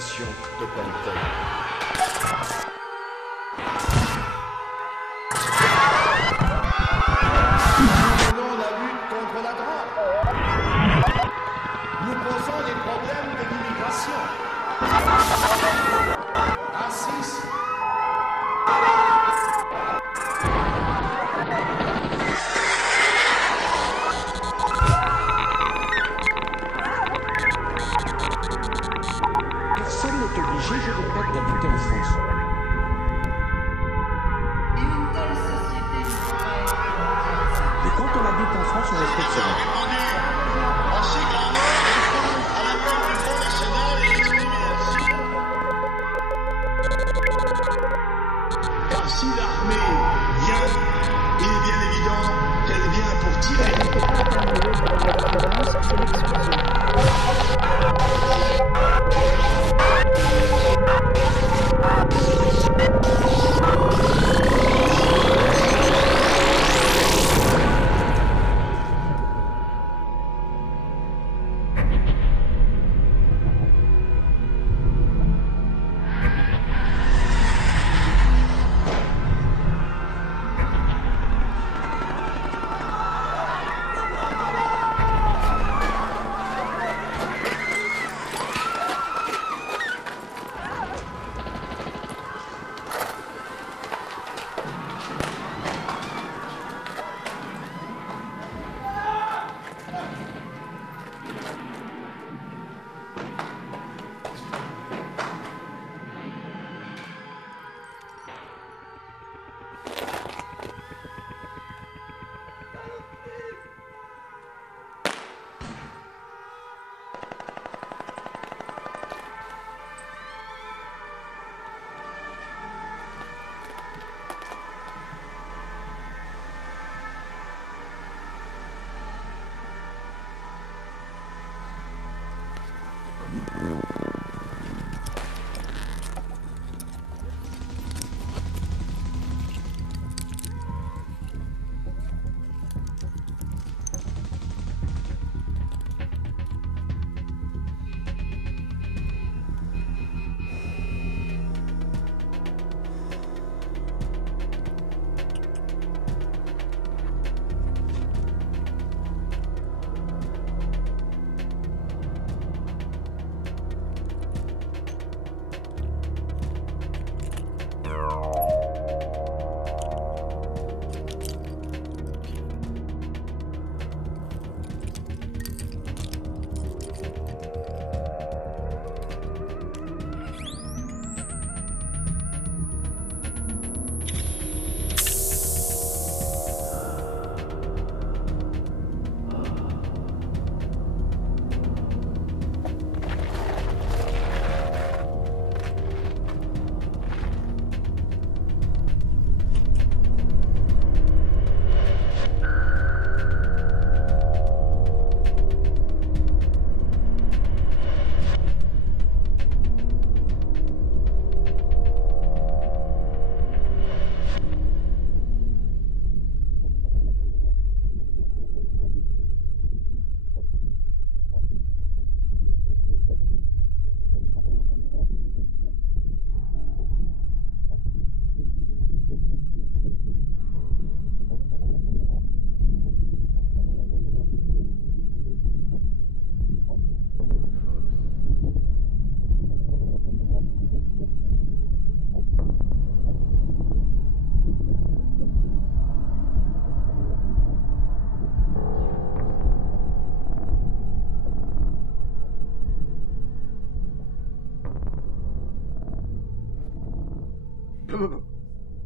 manifestation totalitaire. Nous menons la lutte contre la drogue. Nous posons les problèmes de l'immigration. Racisme. Personne n'est obligé, je répète, d'habiter en France. Une telle société ne pourrait être mondialisée. Et quand on habite en France, on respecte ses règles. En ces grands mots, à l'appel du Front National et l'extermination. Car si l'armée vient, il est bien évident qu'elle vient pour tirer. C'est l'exclusion.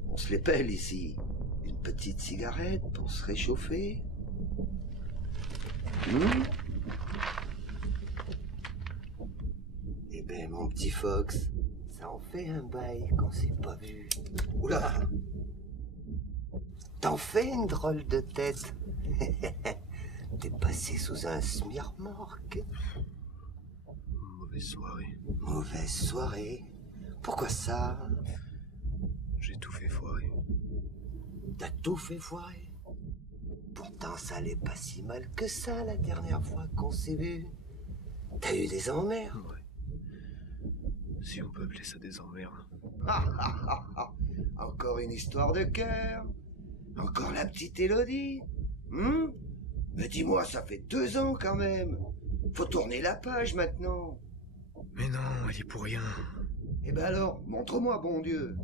On se les pèle ici. Une petite cigarette pour se réchauffer. Eh ben, mon petit Fox, ça en fait un bail qu'on s'est pas vu. Oula! T'en fais une drôle de tête. T'es passé sous un smirmorque. Mauvaise soirée. Mauvaise soirée. Pourquoi ça? J'ai tout fait foirer. T'as tout fait foirer. Pourtant, ça allait pas si mal que ça la dernière fois qu'on s'est vu. T'as eu des emmerdes. Ouais. Si on peut appeler ça des emmerdes. Encore une histoire de cœur. Encore la petite Élodie. Mais dis-moi, ça fait 2 ans quand même. Faut tourner la page maintenant. Mais non, elle est pour rien. Eh ben alors, montre-moi, bon Dieu.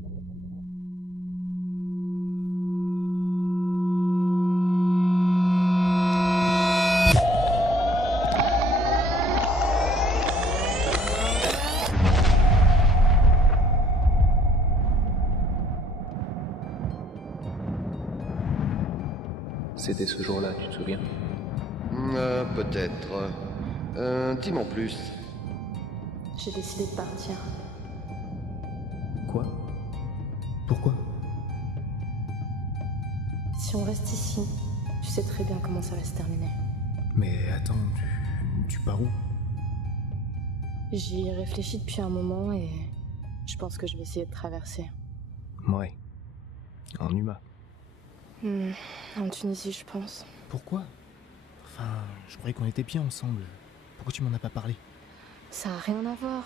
C'était ce jour-là, tu te souviens? Peut-être. Dis-moi en plus. J'ai décidé de partir. Quoi? Pourquoi? Si on reste ici, tu sais très bien comment ça va se terminer. Mais attends, tu pars où? J'y ai réfléchi depuis un moment et je pense que je vais essayer de traverser. Ouais. En Numa. En Tunisie, je pense. Pourquoi? Enfin, je croyais qu'on était bien ensemble. Pourquoi tu m'en as pas parlé? Ça a rien à voir.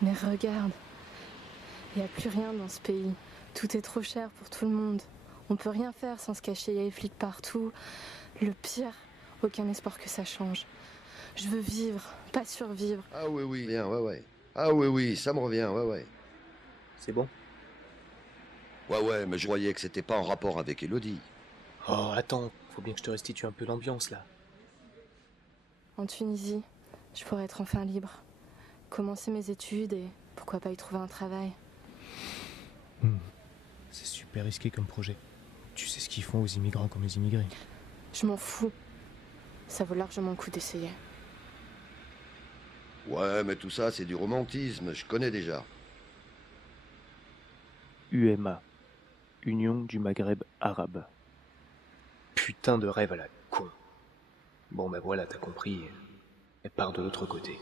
Mais regarde. Il n'y a plus rien dans ce pays. Tout est trop cher pour tout le monde. On peut rien faire sans se cacher, il y a les flics partout. Le pire, aucun espoir que ça change. Je veux vivre, pas survivre. Ah oui, bien, ouais. Ah oui, ça me revient, ouais. C'est bon? Ouais, mais je croyais que c'était pas en rapport avec Élodie. Oh, attends, faut bien que je te restitue un peu l'ambiance, là. En Tunisie, je pourrais être enfin libre. Commencer mes études et pourquoi pas y trouver un travail. C'est super risqué comme projet. Tu sais ce qu'ils font aux immigrants comme aux immigrés. Je m'en fous. Ça vaut largement le coup d'essayer. Ouais, mais tout ça, c'est du romantisme, je connais déjà. UMA. Union du Maghreb arabe. Putain de rêve à la con. Bon bah voilà, t'as compris. Elle part de l'autre côté.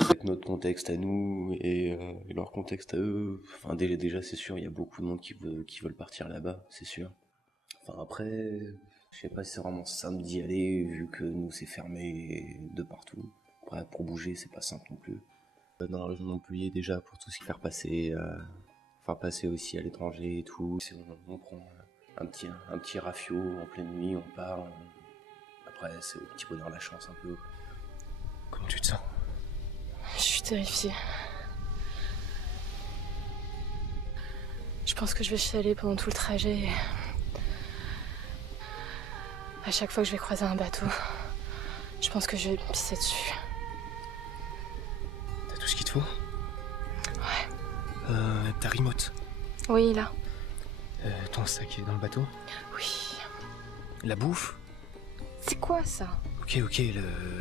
Avec notre contexte à nous et leur contexte à eux, enfin déjà c'est sûr, il y a beaucoup de monde qui veulent partir là-bas, c'est sûr. Enfin après, je sais pas si c'est vraiment simple d'y aller vu que nous c'est fermé de partout. Après pour bouger c'est pas simple non plus. Dans la région de Montpellier déjà pour tout ce qui faire passer aussi à l'étranger et tout, on prend un petit rafio en pleine nuit, on part. Après c'est au petit bonheur la chance un peu. Comment tu te sens? Je suis terrifiée. Je pense que je vais chialer pendant tout le trajet. Et... à chaque fois que je vais croiser un bateau, je pense que je vais me pisser dessus. T'as tout ce qu'il te faut? Ouais. Ta remote? Oui, là. Ton sac est dans le bateau? Oui. La bouffe? C'est quoi ça? Ok,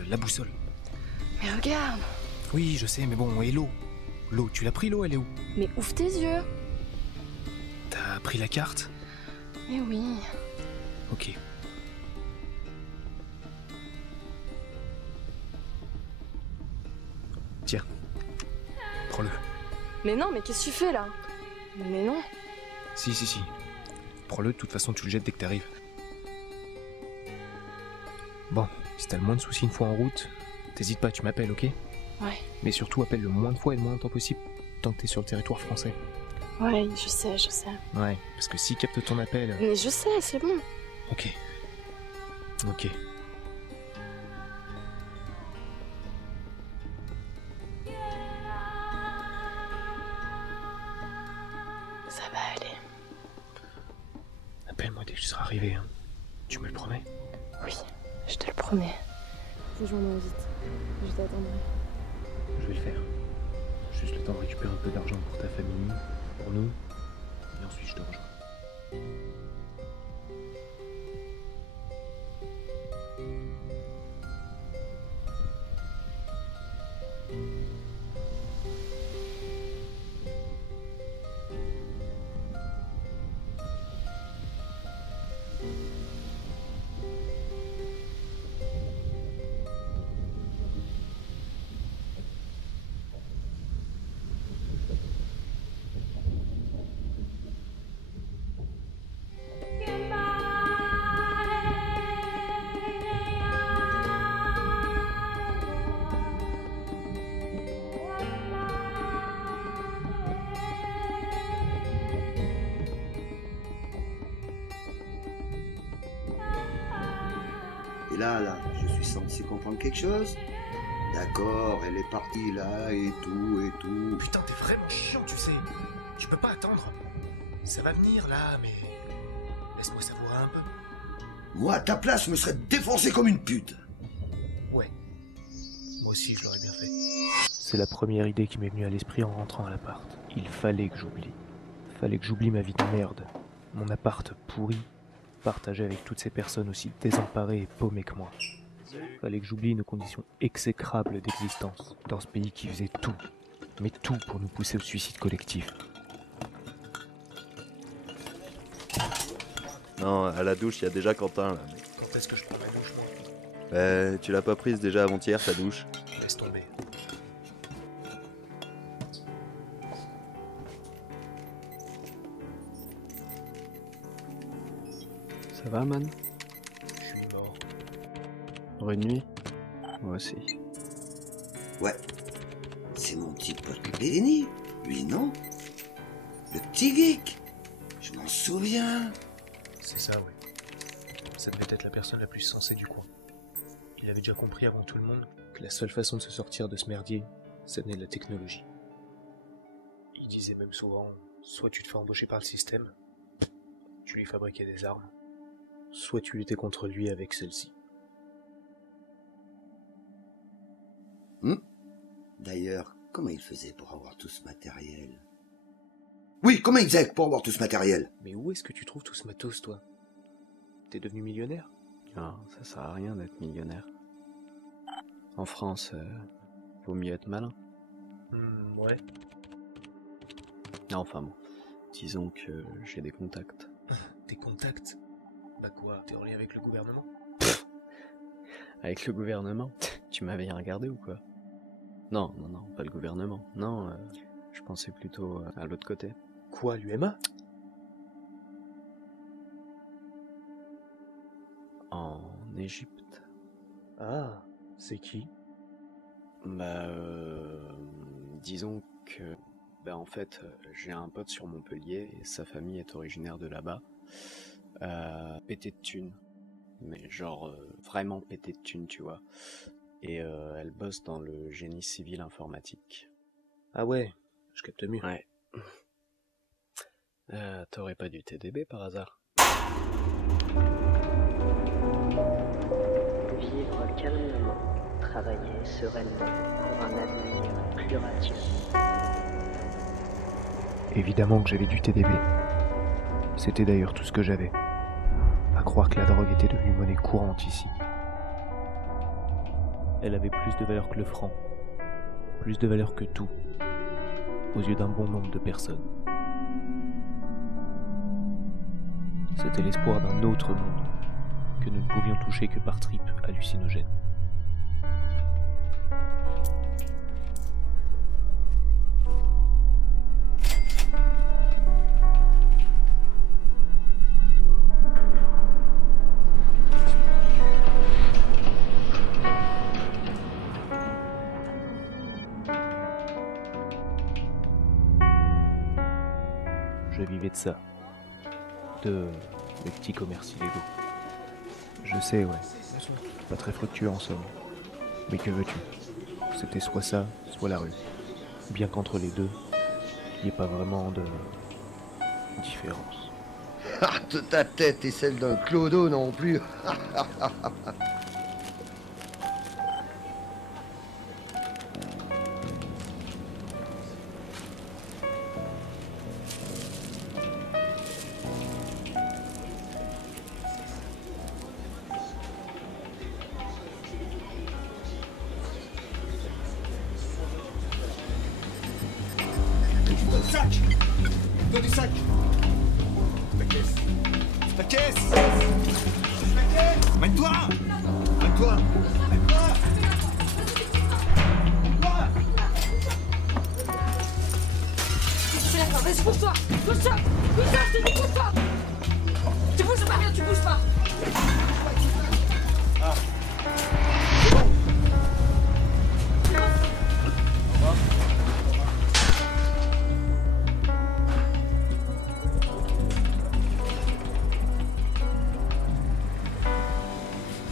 la boussole. Mais regarde! Oui, je sais, mais bon, et l'eau? L'eau, tu l'as pris l'eau, elle est où? Mais ouvre tes yeux! T'as pris la carte? Mais oui. Ok. Tiens. Prends-le. Mais non, mais qu'est-ce que tu fais là? Mais non. Si. Prends-le, de toute façon tu le jettes dès que t'arrives. Bon, si t'as le moins de soucis une fois en route, t'hésites pas, tu m'appelles, ok? Ouais. Mais surtout appelle le moins de fois et le moins de temps possible, tant que t'es sur le territoire français. Ouais, je sais. Ouais, parce que s'ils captent ton appel... Mais je sais, c'est bon. Ok. Ça va aller. Appelle-moi dès que tu seras arrivé, hein. Tu me le promets? Oui, je te le promets. Rejoins-moi vite. Je t'attendrai. Je vais le faire. Juste le temps de récupérer un peu d'argent pour ta famille, pour nous, et ensuite je te rejoins. Et là, je suis censé comprendre quelque chose? D'accord, elle est partie là, et tout. Putain, t'es vraiment chiant, tu sais. Je peux pas attendre. Ça va venir, là, mais... Laisse-moi savourer un peu. Moi, à ta place, je me serais défoncé comme une pute. Ouais. Moi aussi, je l'aurais bien fait. C'est la première idée qui m'est venue à l'esprit en rentrant à l'appart. Il fallait que j'oublie. Fallait que j'oublie ma vie de merde. Mon appart pourri, partagé avec toutes ces personnes aussi désemparées et paumées que moi. Fallait que j'oublie nos conditions exécrables d'existence dans ce pays qui faisait tout, mais tout pour nous pousser au suicide collectif. Non, à la douche, il y a déjà Quentin là. Quand est-ce que je prends ma douche, moi? Tu l'as pas prise déjà avant-hier, ta douche? Laisse tomber. Ça va, man? Je suis mort. Vraie nuit? Moi aussi. Ouais. C'est mon petit pote Lenny, lui non? Le petit geek. Je m'en souviens. C'est ça, ouais. Ça devait être la personne la plus sensée du coin. Il avait déjà compris avant tout le monde que la seule façon de se sortir de ce merdier, ça venait de la technologie. Il disait même souvent, soit tu te fais embaucher par le système, tu lui fabriquais des armes, soit tu luttais contre lui avec celle-ci. D'ailleurs, comment il faisait pour avoir tout ce matériel? Oui, comment il faisait pour avoir tout ce matériel? Mais où est-ce que tu trouves tout ce matos, toi? T'es devenu millionnaire? Ah, ça sert à rien d'être millionnaire. En France, vaut mieux être malin. Ouais. Enfin bon, disons que j'ai des contacts. Des contacts? Bah quoi, t'es en lien avec le gouvernement? Avec le gouvernement? Tu m'avais regardé ou quoi? Non, pas le gouvernement. Non, je pensais plutôt à l'autre côté. Quoi, l'UMA? En Égypte. Ah, c'est qui? Disons que... en fait, j'ai un pote sur Montpellier et sa famille est originaire de là-bas. Pété de thunes. Mais genre, vraiment pété de thunes, tu vois. Et elle bosse dans le génie civil informatique. Ah ouais, je capte mieux. Ouais. T'aurais pas du TDB par hasard? Vivre calmement, travailler sereinement pour un avenir plus radieux. Évidemment que j'avais du TDB. C'était d'ailleurs tout ce que j'avais. À croire que la drogue était devenue monnaie courante ici. Elle avait plus de valeur que le franc, plus de valeur que tout, aux yeux d'un bon nombre de personnes. C'était l'espoir d'un autre monde, que nous ne pouvions toucher que par tripes hallucinogènes. Je vivais de ça, de mes petits commerces illégaux. Je sais, ouais, pas très fructueux en somme. Mais que veux-tu? C'était soit ça, soit la rue. Bien qu'entre les deux, il n'y ait pas vraiment de différence. Ah, ta tête et celle d'un clodo non plus. Sac! Toi du sac! Ta caisse! Ta caisse! Ta caisse! Mène-toi! Mène-toi! Mène-toi! Qu'est-ce que tu fais là? Vas-y, bouge-toi! Bouge-toi! Bouge-toi, je te dis bouge-toi! Tu bouges pas, rien, tu bouges pas! Ah!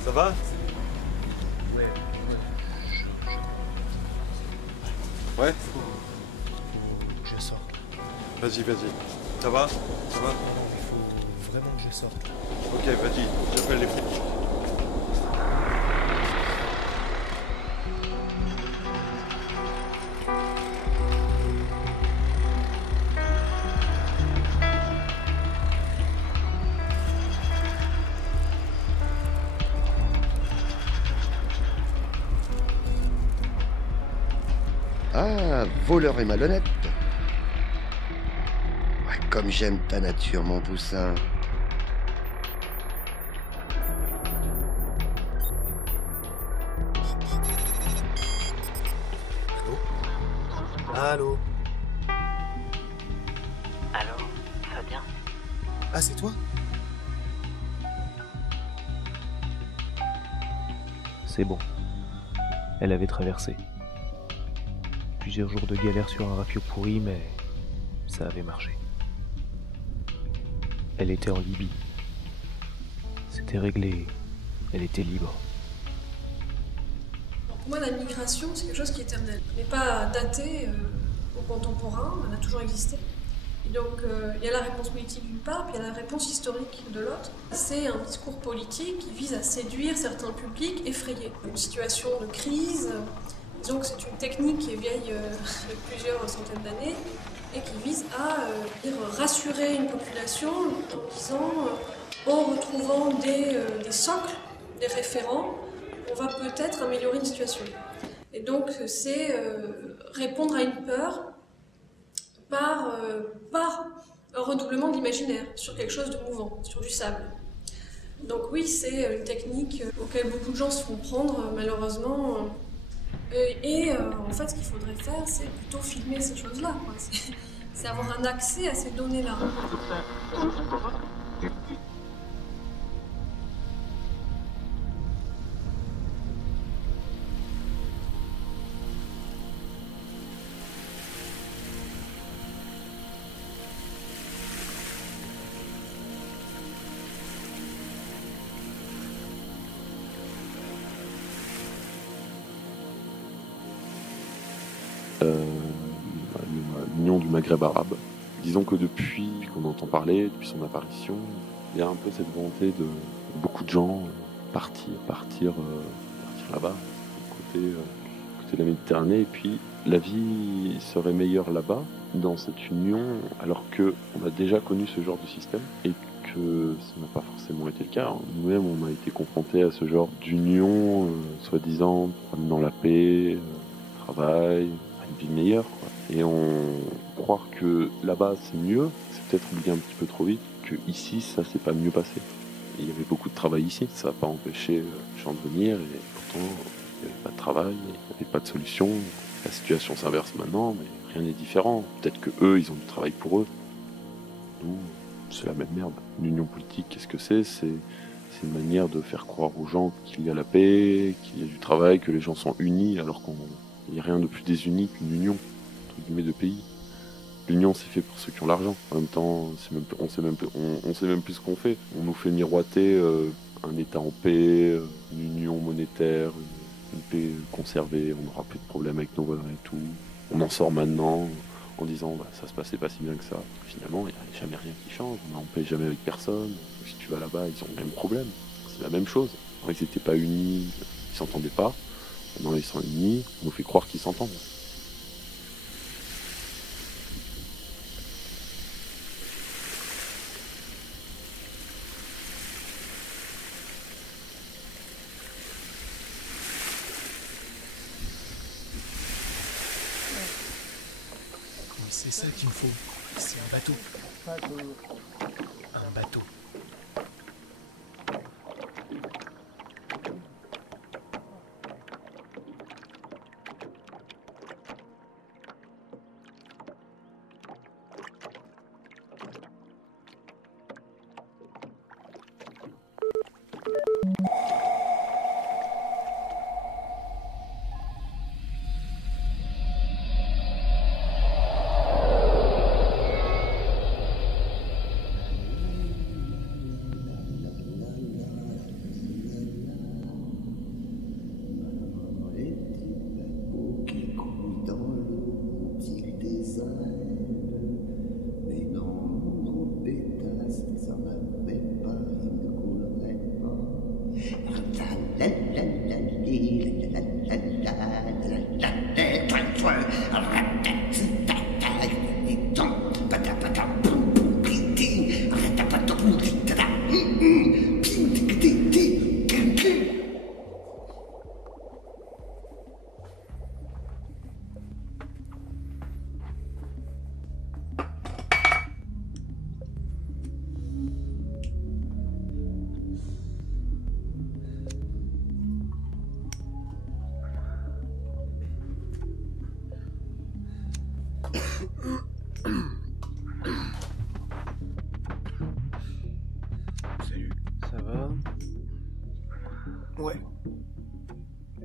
Ça va? Ouais. Faut que je sorte. Vas-y, vas-y. Ça va? Ça va? Non, il faut vraiment que je sorte. Ok, vas-y, j'appelle les flics. Ah, voleur et malhonnête. Ouais, comme j'aime ta nature, mon poussin. Allô? Allô, Fabien? Ah, c'est toi? C'est bon. Elle avait traversé. Plusieurs jours de galère sur un rafio pourri, mais ça avait marché. Elle était en Libye. C'était réglé. Elle était libre. Pour moi, la migration, c'est quelque chose qui est éternel. Elle n'est pas datée au contemporain, elle a toujours existé. Et donc, il y a la réponse politique d'une part, puis il y a la réponse historique de l'autre. C'est un discours politique qui vise à séduire certains publics effrayés. Une situation de crise, disons que c'est une technique qui est vieille de plusieurs centaines d'années et qui vise à rassurer une population en disant, en retrouvant des socles, des référents, on va peut-être améliorer une situation. Et donc, c'est répondre à une peur par un redoublement de l'imaginaire, sur quelque chose de mouvant, sur du sable. Donc oui, c'est une technique auquel beaucoup de gens se font prendre, malheureusement. En fait, ce qu'il faudrait faire, c'est plutôt filmer ces choses-là. C'est avoir un accès à ces données-là. L'Union du Maghreb arabe. Disons que depuis qu'on entend parler, depuis son apparition, il y a un peu cette volonté de beaucoup de gens partir là-bas, côté de la Méditerranée, et puis la vie serait meilleure là-bas, dans cette union, alors qu'on a déjà connu ce genre de système, et que ça n'a pas forcément été le cas. Nous-mêmes, on a été confrontés à ce genre d'union, soi-disant, dans la paix, travail, une vie meilleure, quoi. Et croire que là-bas c'est mieux, c'est peut-être oublier un petit peu trop vite que ici ça s'est pas mieux passé. Et il y avait beaucoup de travail ici, ça n'a pas empêché les gens de venir, et pourtant il n'y avait pas de travail, il n'y avait pas de solution. La situation s'inverse maintenant, mais rien n'est différent. Peut-être que eux, ils ont du travail pour eux. Nous, c'est la même merde. L'union politique, qu'est-ce que c'est? C'est une manière de faire croire aux gens qu'il y a la paix, qu'il y a du travail, que les gens sont unis, alors qu'il n'y a rien de plus désuni qu'une union de pays. L'union, c'est fait pour ceux qui ont l'argent. En même temps, on sait même plus ce qu'on fait. On nous fait miroiter un État en paix, une union monétaire, une paix conservée, on n'aura plus de problème avec nos voisins et tout. On en sort maintenant en disant ça se passait pas si bien que ça. Finalement, il n'y a jamais rien qui change. On n'en paie jamais avec personne. Si tu vas là-bas, ils ont le même problème. C'est la même chose. Alors, ils n'étaient pas unis, ils s'entendaient pas. Maintenant, ils sont unis, on nous fait croire qu'ils s'entendent. C'est ça qu'il me faut. C'est un bateau. Un bateau. Salut. Ça va? Ouais.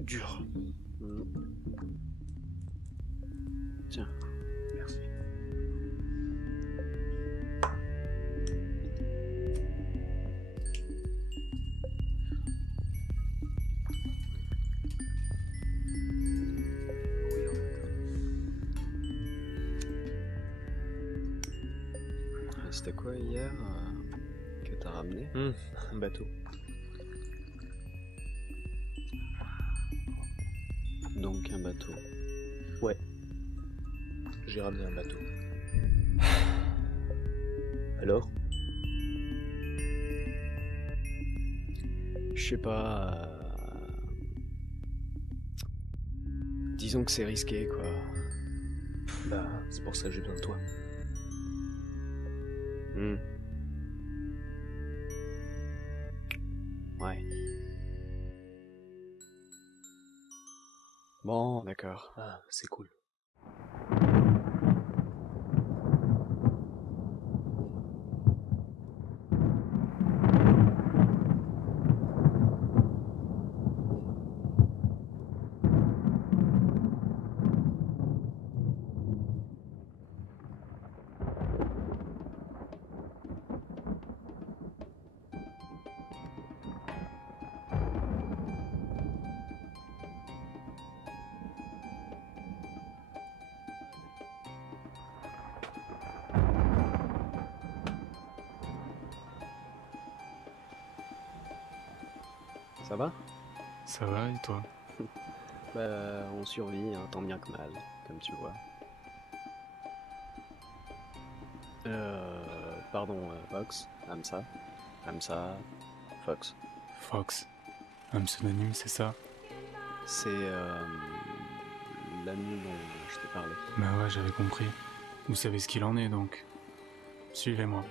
Dur. Tiens. Merci. C'était quoi hier que t'as ramené? Un bateau. Donc un bateau. Ouais. J'ai ramené un bateau. Alors? Je sais pas. Disons que c'est risqué, quoi. Bah, c'est pour ça que j'ai besoin de toi. Ouais. Bon, d'accord. Ah, c'est cool. Ça va? Ça va et toi? Bah, on survit, hein, tant bien que mal, comme tu vois. Pardon, Fox, Hamza, Fox. Fox. Un pseudonyme, c'est ça? C'est l'ami dont je t'ai parlé. Bah ouais, j'avais compris. Vous savez ce qu'il en est donc. Suivez-moi.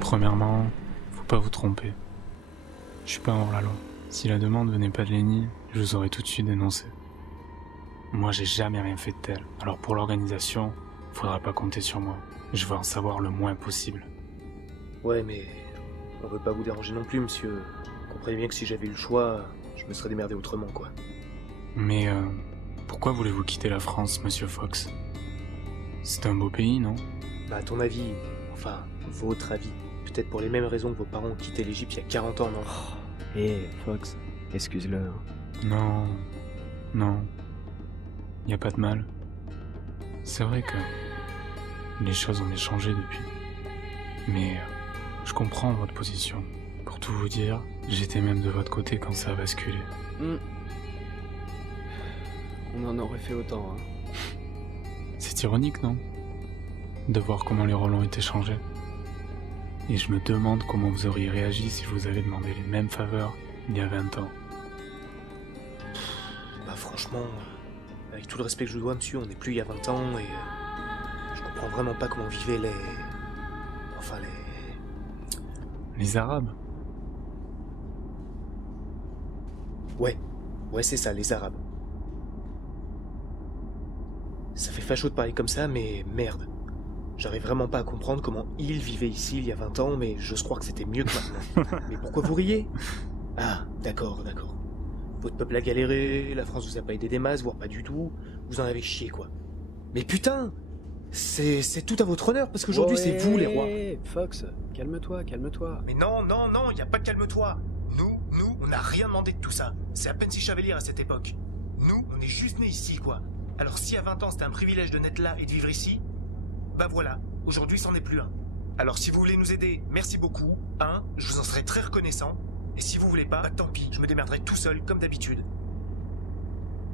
Premièrement, faut pas vous tromper. Je suis pas hors la loi. Si la demande venait pas de Lenny, je vous aurais tout de suite dénoncé. Moi, j'ai jamais rien fait de tel. Alors pour l'organisation, faudra pas compter sur moi. Je veux en savoir le moins possible. Ouais, mais on veut pas vous déranger non plus, monsieur. Comprenez bien que si j'avais eu le choix, je me serais démerdé autrement, quoi. Mais pourquoi voulez-vous quitter la France, monsieur Fox? C'est un beau pays, non? Bah, à ton avis, enfin, votre avis. Peut-être pour les mêmes raisons que vos parents ont quitté l'Égypte il y a 40 ans, non? Fox, excuse-le. Non. Y a pas de mal. C'est vrai que les choses ont bien changé depuis. Mais je comprends votre position. Pour tout vous dire, j'étais même de votre côté quand ça a basculé. On en aurait fait autant, hein. C'est ironique, non? De voir comment les rôles ont été changés. Et je me demande comment vous auriez réagi si je vous avais demandé les mêmes faveurs il y a 20 ans. Bah franchement, avec tout le respect que je vous dois, monsieur, on n'est plus il y a 20 ans et je comprends vraiment pas comment vivaient les... Enfin Les Arabes? Ouais, c'est ça, les Arabes. Ça fait facho de parler comme ça, mais merde. J'arrive vraiment pas à comprendre comment ils vivaient ici il y a 20 ans, mais j'ose croire que c'était mieux que maintenant. Mais pourquoi vous riez? Ah, d'accord. Votre peuple a galéré, la France vous a pas aidé des masses, voire pas du tout, vous en avez chié, quoi. Mais putain, c'est tout à votre honneur, parce qu'aujourd'hui c'est vous les rois. Fox, calme-toi. Mais non, y a pas de calme-toi. Nous, on n'a rien demandé de tout ça. C'est à peine si chevalier à cette époque. Nous, on est juste nés ici, quoi. Alors si à 20 ans c'était un privilège de naître là et de vivre ici, bah voilà, aujourd'hui c'en est plus un. Alors si vous voulez nous aider, merci beaucoup. Je vous en serai très reconnaissant. Et si vous voulez pas, bah tant pis, je me démerderai tout seul, comme d'habitude.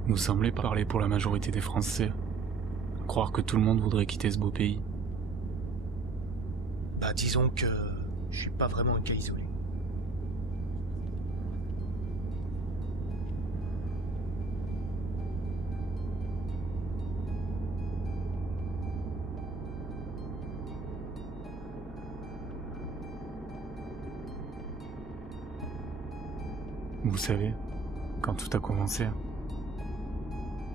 Vous semblez parler pour la majorité des Français. Croire que tout le monde voudrait quitter ce beau pays. Bah disons que je suis pas vraiment un cas isolé. Vous savez, quand tout a commencé,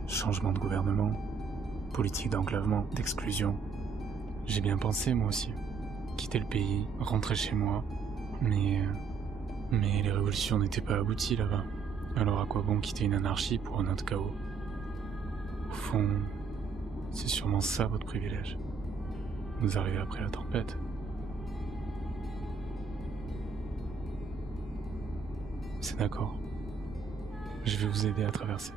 Changement de gouvernement, politique d'enclavement, d'exclusion. J'ai bien pensé moi aussi. Quitter le pays, rentrer chez moi. Mais les révolutions n'étaient pas abouties là-bas. Alors à quoi bon quitter une anarchie pour un autre chaos? Au fond, c'est sûrement ça votre privilège. Vous arrivez après la tempête. C'est d'accord. Je vais vous aider à traverser.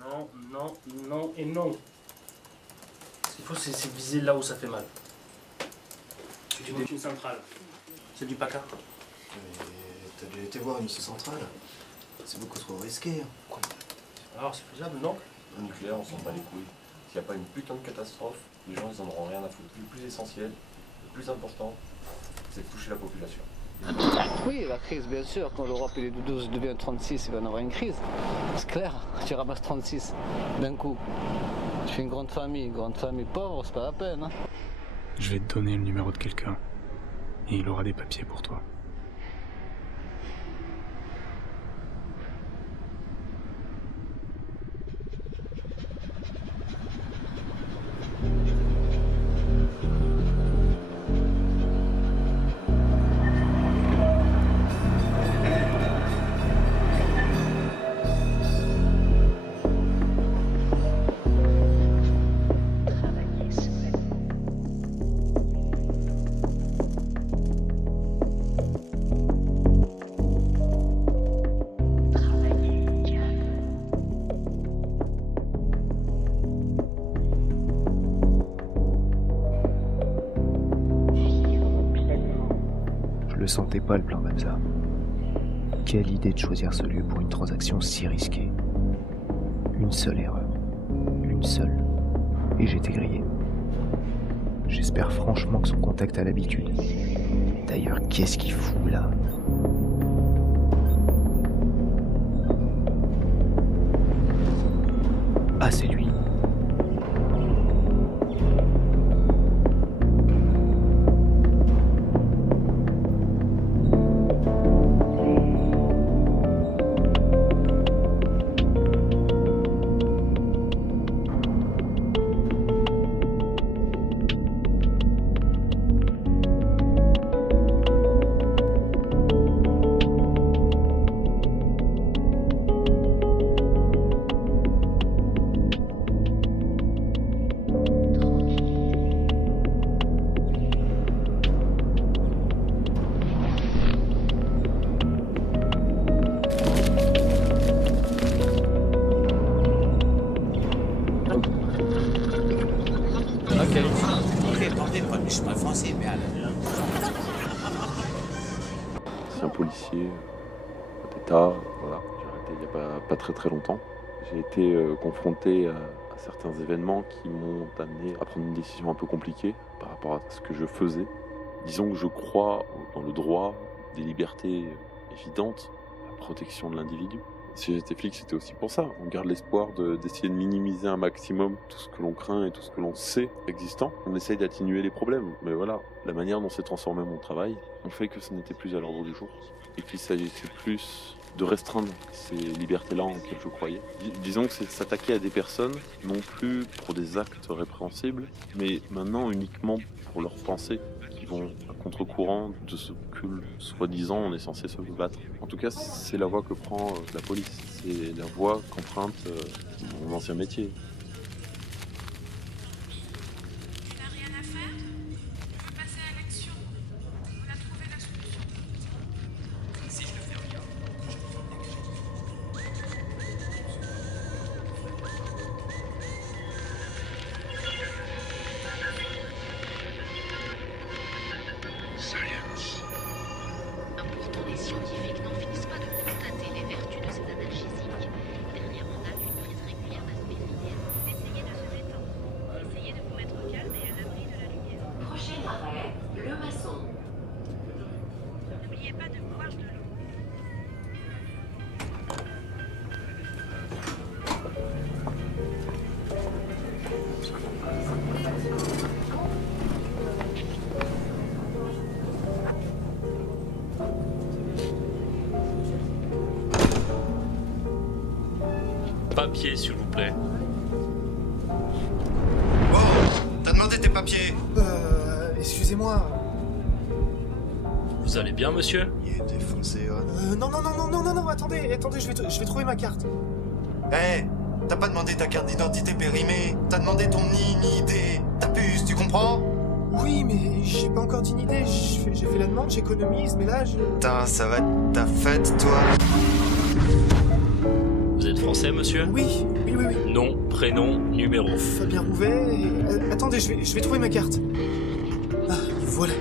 Non, non, non et non. Ce qu'il faut, c'est viser là où ça fait mal. Tu vois une centrale. C'est du PACA. Mais t'as déjà été voir une centrale? C'est beaucoup trop risqué. Alors c'est faisable, non? Le nucléaire, on s'en bat les couilles. S'il n'y a pas une putain de catastrophe, les gens ils en auront rien à foutre. Le plus essentiel, le plus important, c'est de toucher la population. Oui, la crise, bien sûr. Quand l'Europe est de 12 devient 36, il va y en avoir une crise. C'est clair, tu ramasses 36 d'un coup. Tu fais une grande famille pauvre, c'est pas la peine. Hein. Je vais te donner le numéro de quelqu'un. Et il aura des papiers pour toi. Je le sentais pas le plan Mabza. Quelle idée de choisir ce lieu pour une transaction si risquée. Une seule erreur. Une seule. Et j'étais grillé. J'espère franchement que son contact a l'habitude. D'ailleurs, qu'est-ce qu'il fout là? Ah, c'est lui. C'est un policier d'État, voilà. J'ai arrêté il n'y a pas très longtemps. J'ai été confronté à certains événements qui m'ont amené à prendre une décision un peu compliquée par rapport à ce que je faisais. Disons que je crois dans le droit, des libertés évidentes, la protection de l'individu. Si j'étais flic, c'était aussi pour ça. On garde l'espoir d'essayer de minimiser un maximum tout ce que l'on craint et tout ce que l'on sait existant. On essaye d'atténuer les problèmes. Mais voilà, la manière dont s'est transformé mon travail, on fait que ce n'était plus à l'ordre du jour. Et qu'il s'agissait plus de restreindre ces libertés-là en lesquelles je croyais. Disons que c'est s'attaquer à des personnes, non plus pour des actes répréhensibles, mais maintenant uniquement pour leurs pensées, qui vont à contre-courant de ce que, soi-disant, on est censé se battre. En tout cas, c'est la voie que prend la police. C'est la voie qu'emprunte mon ancien métier. Pourtant, les scientifiques n'en finissent pas de constater les vertus de ces analgésiques. Dernièrement, on a vu une prise régulière d'aspirine. papiers, s'il vous plaît. Oh, t'as demandé tes papiers? Excusez-moi. Vous allez bien, monsieur? Il est défoncé, Non, attendez, je vais trouver ma carte. Hé, t'as pas demandé ta carte d'identité périmée, t'as demandé ton NID, ta puce, tu comprends? Oui, mais j'ai pas encore d'une idée. J'ai fait la demande, j'économise, mais là, Putain, ça va être ta fête, toi. Vous êtes français, monsieur? Oui. Nom, prénom, numéro. Fabien Rouvet. Attendez, je vais trouver ma carte. Ah, voilà.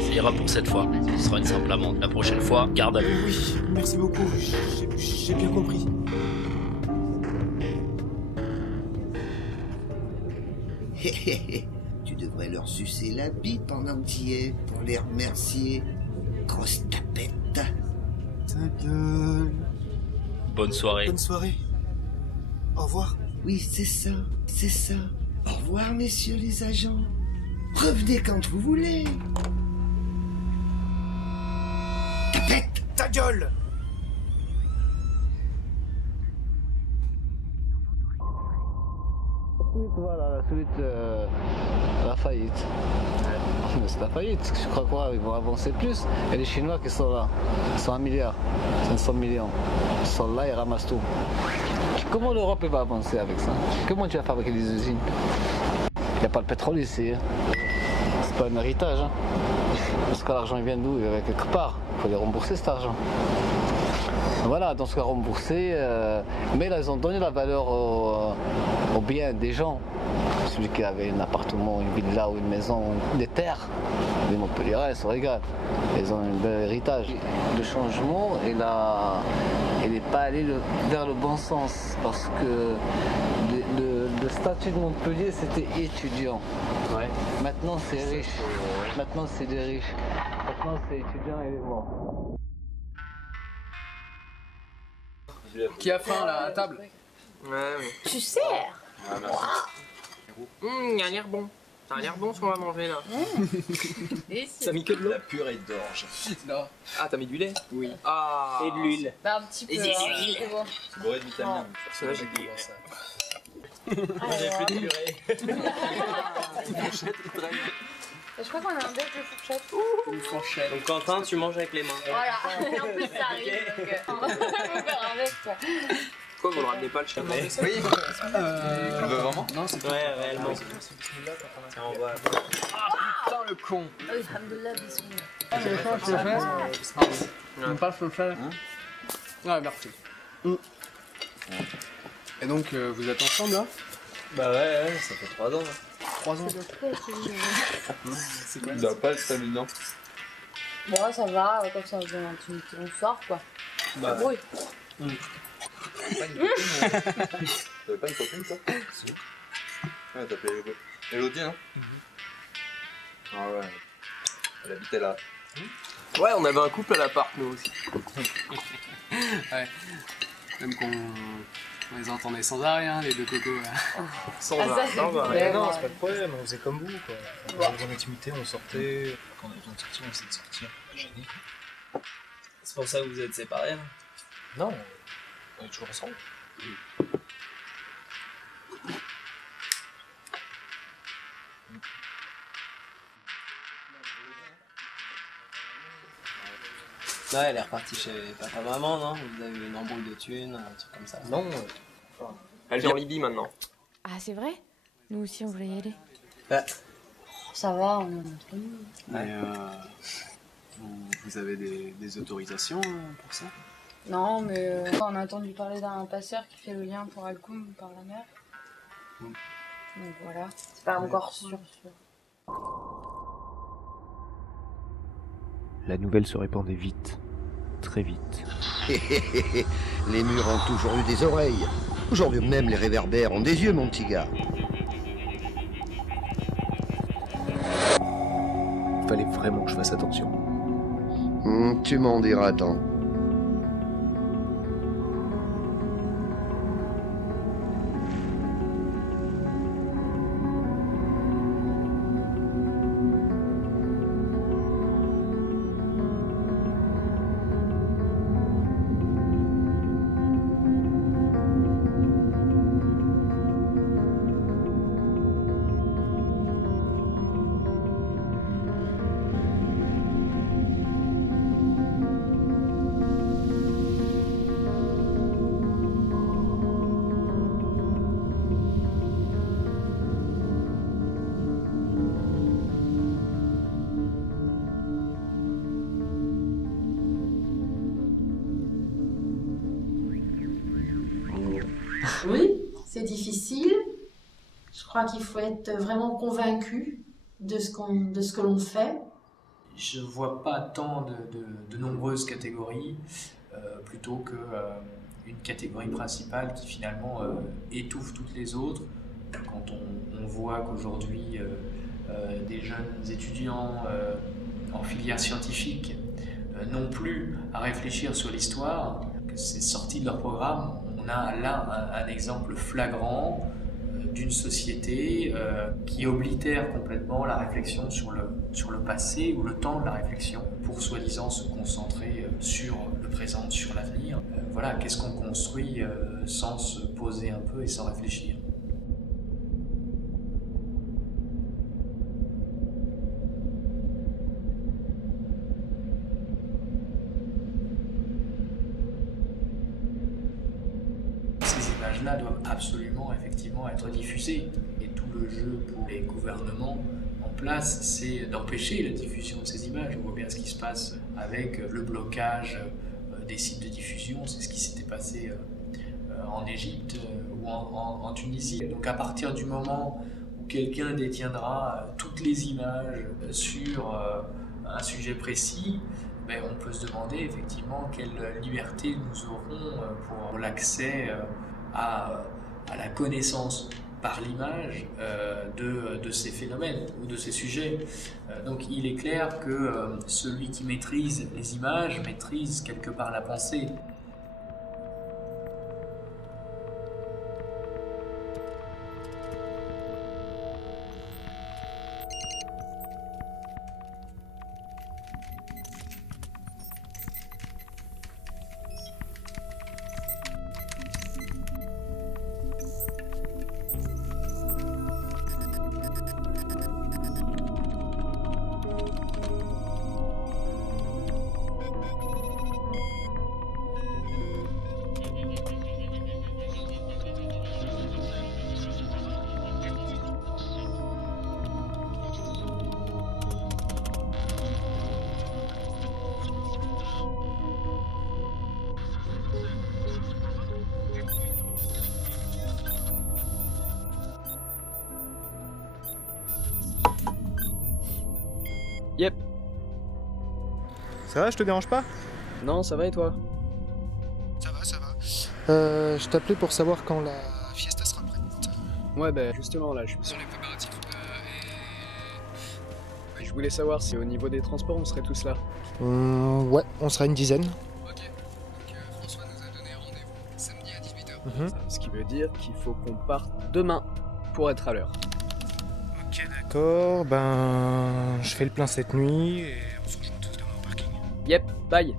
Ça ira pour cette fois. Ce sera une simple amende. La prochaine fois, garde à vue. Oui, merci beaucoup. J'ai bien compris. Tu devrais leur sucer la bite pendant que t'y es, pour les remercier. Grosse tapette. Ta gueule. Bonne soirée. Bonne soirée. Au revoir. Oui, c'est ça. Au revoir, messieurs les agents. Revenez quand vous voulez. Tapette. Ta gueule. Voilà, la suite, la faillite. Mais c'est la faillite, je crois quoi, ils vont avancer plus. Il y a les Chinois qui sont là, ils sont 1 milliard, 500 millions. Ils sont là, ils ramassent tout. Comment l'Europe va avancer avec ça? Comment tu vas fabriquer des usines? Il n'y a pas le pétrole ici. Hein. C'est pas un héritage. Hein. Parce que l'argent il vient d'où? Il vient quelque part. Il faut les rembourser cet argent. Voilà, dans ce cas remboursé, mais là ils ont donné la valeur au bien des gens. Celui qui avait un appartement, une villa ou une maison, des terres, les Montpelliérains se régalent. Ils ont un bel héritage. Le changement, il n'est pas allé vers le bon sens parce que le statut de Montpellier c'était étudiant. Ouais. Maintenant c'est riche. Maintenant c'est des riches. Maintenant c'est étudiant et les morts. Qui a faim là, à table? Ouais. Tu sers? Ah, il a l'air bon. Ça a l'air bon ce qu'on va manger là. T'as mis que de l'eau? La purée d'orge. Non. Ah, t'as mis du lait? Oui. Ah. Et de l'huile. Bah, un petit peu. Et de l'huile. C'est bon. C'est bourré de vitamines. C'est vrai, j'ai dit ça. J'ai plus de purée. Je crois qu'on a un bec de fourchette. Une fourchette. Donc Quentin, tu manges avec les mains. Voilà. Et en plus, ça arrive. Donc, on va faire avec quoi. Quoi, vous ne ramenez pas le chien? Oui. Tu veux vraiment? Non, c'est pas. Ouais, réellement. Tiens, on va. Putain, le con. Alhamdoulilah, bismillah. On passe le fait. Ouais, merci. Et donc, vous êtes ensemble là? Bah ouais, ça fait 3 ans. 3 ans. C'est quoi? Il doit pas être évident. Bon, ça va, comme ça, on sort quoi. Bah oui. T'avais pas une copine toi? Si. Ouais, t'appelais Elodie, hein? Ah ouais. Elle habitait là. Ouais, on avait un couple à l'appart, nous aussi. Ouais. Même qu'on les entendait sans arrêt, hein, les deux cocos. Sans arrêt. Non, c'est pas le problème, on faisait comme vous, quoi. On avait besoin d'intimité, on sortait. Quand on avait besoin de sortir, on essayait de sortir. Génial. C'est pour ça que vous êtes séparés, là? Non, on est toujours ensemble. Ouais, elle est repartie chez papa-maman, non? Vous avez eu une embrouille de thunes, un truc comme ça? Non. Elle vit en Libye maintenant. Ah, c'est vrai? Nous aussi, on voulait y aller. Ça va, on est entre nous. Mais vous avez des autorisations pour ça? Non, mais on a entendu parler d'un passeur qui fait le lien pour Alcoum par la mer. Donc voilà, c'est pas encore sûr. La nouvelle se répandait vite, très vite. Les murs ont toujours eu des oreilles. Aujourd'hui même, les réverbères ont des yeux, mon petit gars. Fallait vraiment que je fasse attention. Tu m'en diras tant. Oui, c'est difficile. Je crois qu'il faut être vraiment convaincu de ce que l'on fait. Je vois pas tant de nombreuses catégories, plutôt que une catégorie principale qui finalement étouffe toutes les autres. Quand on voit qu'aujourd'hui des jeunes étudiants en filière scientifique n'ont plus à réfléchir sur l'histoire, que c'est sorti de leur programme, on a là un exemple flagrant d'une société qui oblitère complètement la réflexion sur le passé ou le temps de la réflexion pour soi-disant se concentrer sur le présent, sur l'avenir. Voilà, qu'est-ce qu'on construit sans se poser un peu et sans réfléchir? Ces images-là doivent absolument, effectivement, être diffusées. Et tout le jeu pour les gouvernements en place, c'est d'empêcher la diffusion de ces images. On voit bien ce qui se passe avec le blocage des sites de diffusion. C'est ce qui s'était passé en Égypte ou en Tunisie. Donc à partir du moment où quelqu'un détiendra toutes les images sur un sujet précis, ben, on peut se demander effectivement quelle liberté nous aurons pour l'accès à la connaissance par l'image de ces phénomènes ou de ces sujets. Donc il est clair que celui qui maîtrise les images maîtrise quelque part la pensée. Yep. Ça va, je te dérange pas? Non, ça va et toi? Ça va, ça va. Je t'appelais pour savoir quand la fiesta sera prête. Ouais, bah justement, là, je suis sur les préparatifs. Je voulais savoir si au niveau des transports, on serait tous là. Ouais, on sera une dizaine. Ok. Donc François nous a donné rendez-vous samedi à 18h. Ce qui veut dire qu'il faut qu'on parte demain pour être à l'heure. Ok, d'accord. Ben, je fais le plein cette nuit et on se rejoint tous demain au parking. Yep, bye.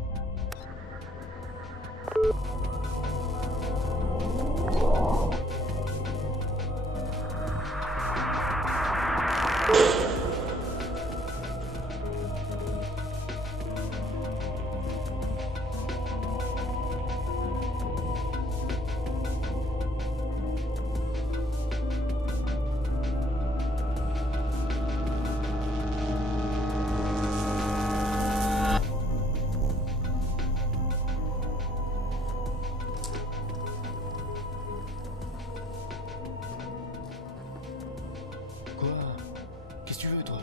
Quoi? Qu'est-ce que tu veux, toi?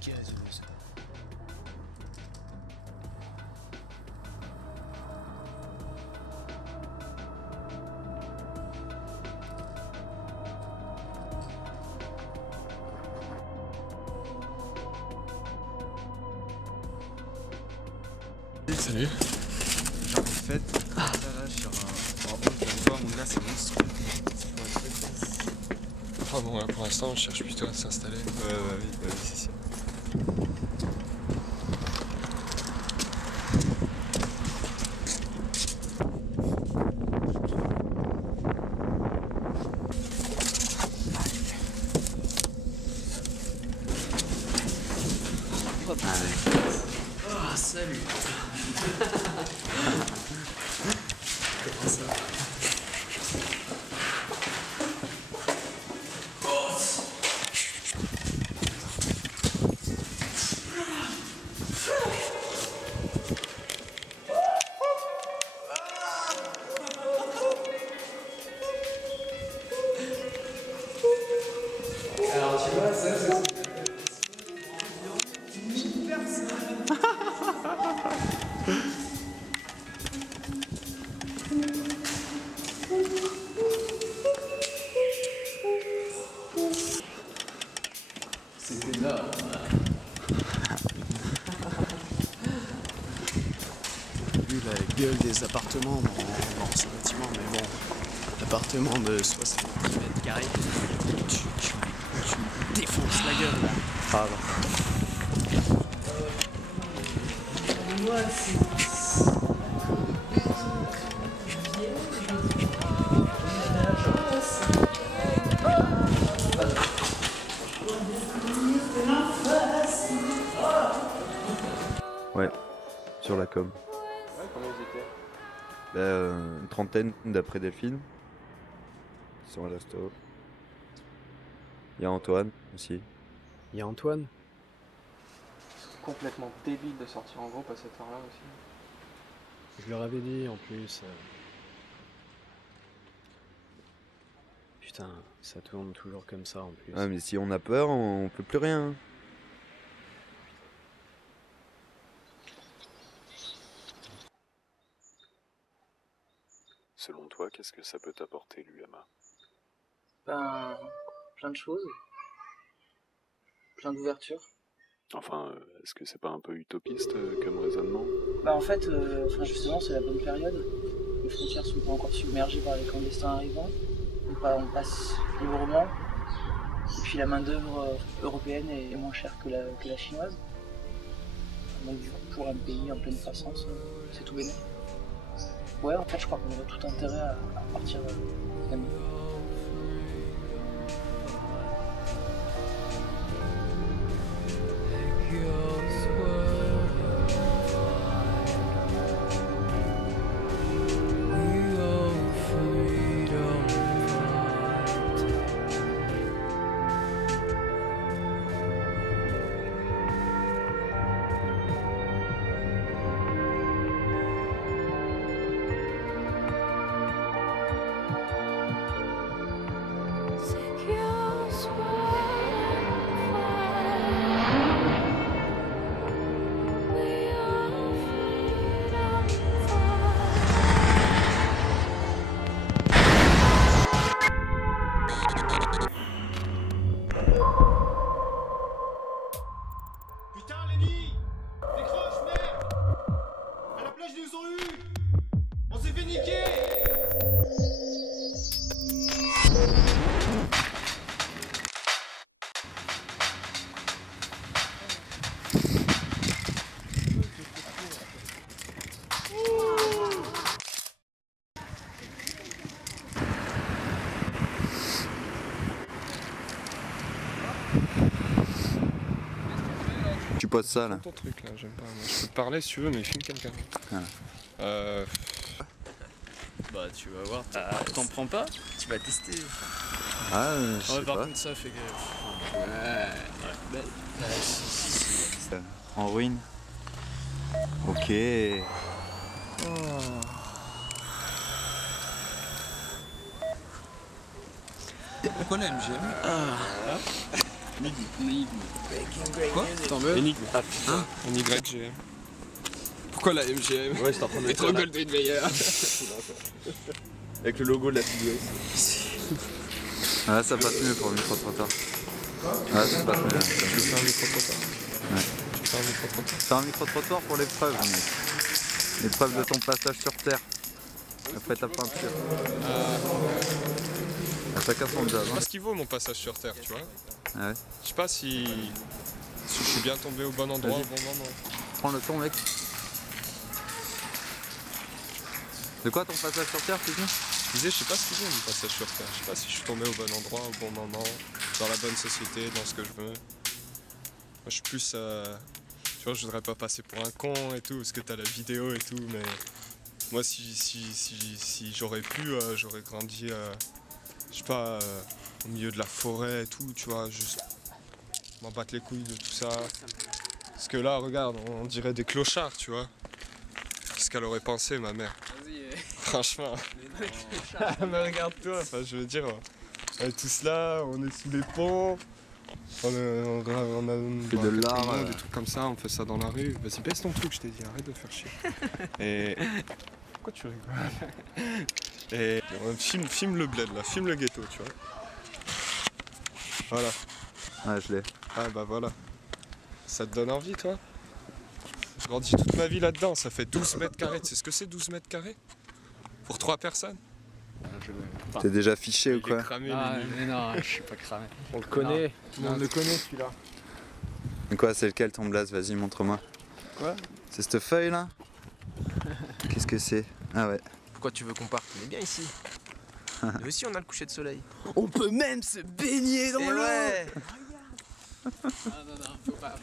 Qui a résolu ça? Salut. En fait, là, sur un point de toi, mon gars, c'est monstrueux. Ah bon, là, pour l'instant, on cherche plutôt à s'installer. Oui, c'est sûr. Ah, salut. Comment ça? Vu la gueule des appartements dans ce bâtiment, mais bon, appartement de 70 mètres carrés, tu défonces la gueule là. Grave. Ouais, sur la com. Ouais, combien ils étaient? Une trentaine d'après Delphine. Ils sont à l'hosto. Il y a Antoine aussi. Il y a Antoine? C'est complètement débile de sortir en groupe à cette heure-là aussi. Je leur avais dit en plus. Putain, ça tourne toujours comme ça en plus. Ah mais si on a peur, on peut plus rien. Selon toi, qu'est-ce que ça peut t'apporter, l'UMA? Ben, plein de choses. Plein d'ouvertures. Enfin, est-ce que c'est pas un peu utopiste comme raisonnement? Bah en fait, justement, c'est la bonne période. Les frontières sont pas encore submergées par les clandestins arrivants. On passe librement. Et puis la main-d'œuvre européenne est moins chère que la chinoise. Donc du coup, pour un pays en pleine croissance, c'est tout bénéfique. Ouais, en fait, je crois qu'on aurait tout intérêt à partir d'amis. Tu poses ça là. Ton truc là, j'aime pas. Moi, je peux te parler si tu veux, mais filme quelqu'un. Voilà. Bah tu vas voir, t'en prends pas, tu vas tester. Ah, je sais par pas. contre ça fait que... Ouais, belle. En ruine. Ok. Pourquoi la MGM? Quoi? T'en veux? Énigme. Ah putain. En YGM. Pourquoi la MGM? Ouais, je t'en prends de Metro Goldwyn Mayer. Avec le logo de la figure. Ah, ça passe mieux pour le micro-trottoir. Ah, ça passe mieux. Tu veux faire un micro-trottoir? Ouais. Tu veux faire un micro-trottoir? Fais un micro-trottoir pour l'épreuve, mec. L'épreuve de ton passage sur Terre. Après ta peinture. À chacun son job. Je sais pas ce qu'il vaut mon passage sur Terre, tu vois. Ah ouais. Je sais pas si je suis bien tombé au bon endroit au bon moment. Prends le ton, mec. De quoi ton passage sur Terre, tu dis? Je disais, je sais pas ce qu'il vaut mon passage sur Terre. Je sais pas si je suis tombé au bon endroit au bon moment, dans la bonne société, dans ce que je veux. Moi, je suis plus... tu vois, je voudrais pas passer pour un con et tout, parce que t'as la vidéo et tout, mais... Moi, si j'aurais pu, j'aurais grandi, je sais pas, au milieu de la forêt et tout, tu vois, juste m'en battre les couilles de tout ça. Parce que là, regarde, on dirait des clochards, tu vois. Qu'est-ce qu'elle aurait pensé, ma mère? Franchement. Mais regarde-toi, enfin, je veux dire, on est tous là, on est sous les ponts, on a fait de l'art, des trucs comme ça, on fait ça dans la rue. Vas-y, baisse ton truc, je t'ai dit, arrête de faire chier. Et... Pourquoi tu rigoles? Et filme le bled là, filme le ghetto, tu vois. Voilà. Ouais, je l'ai. Ah bah voilà. Ça te donne envie, toi? J'ai grandi toute ma vie là-dedans, ça fait 12 mètres carrés. Tu sais ce que c'est 12 mètres carrés? Pour 3 personnes? T'es déjà fiché ou quoi? Mais non, je suis pas cramé. On le connaît, tout le monde le connaît celui-là. Quoi, c'est lequel ton blaze? Vas-y, montre-moi. Quoi? C'est cette feuille là? Qu'est-ce que c'est? Ah ouais. Pourquoi tu veux qu'on parte? On est bien ici. Nous aussi on a le coucher de soleil. On peut même se baigner dans l'eau. Ouais. Non, faut pas.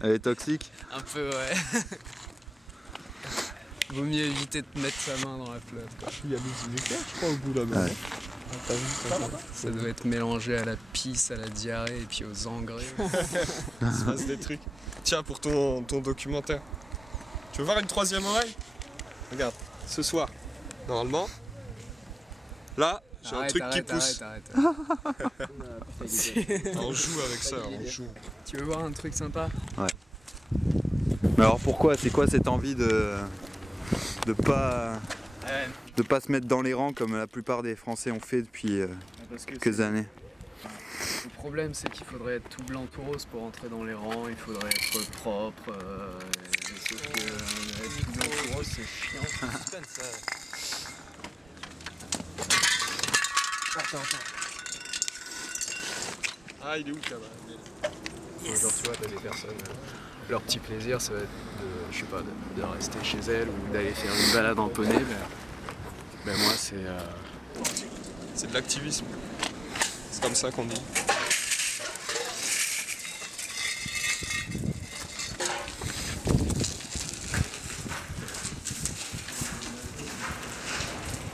Elle est toxique? Un peu, ouais. Vaut mieux éviter de mettre sa main dans la flotte, quoi. Il y a des éclairs, je crois, au bout là-bas. Ouais. T'as vu ça doit être mélangé à la pisse, à la diarrhée et puis aux engrais. Il se passe des trucs. Tiens, pour ton documentaire. Tu veux voir une 3e oreille? Regarde, ce soir, normalement, là, j'ai un truc qui pousse. Arrête. On joue avec ça, on joue. Tu veux voir un truc sympa? Ouais. Mais alors pourquoi? C'est quoi cette envie de pas se mettre dans les rangs comme la plupart des Français ont fait depuis quelques années? Le problème, c'est qu'il faudrait être tout blanc, tout rose pour entrer dans les rangs, il faudrait être propre. Sauf que être tout blanc, tout rose, c'est chiant. Attends. Ah, il est où le cabane? Yes. Genre, tu vois, t'as des personnes, leur petit plaisir, ça va être de rester chez elles ou d'aller faire une balade en poney. Ben moi, c'est... C'est de l'activisme. C'est comme ça qu'on dit.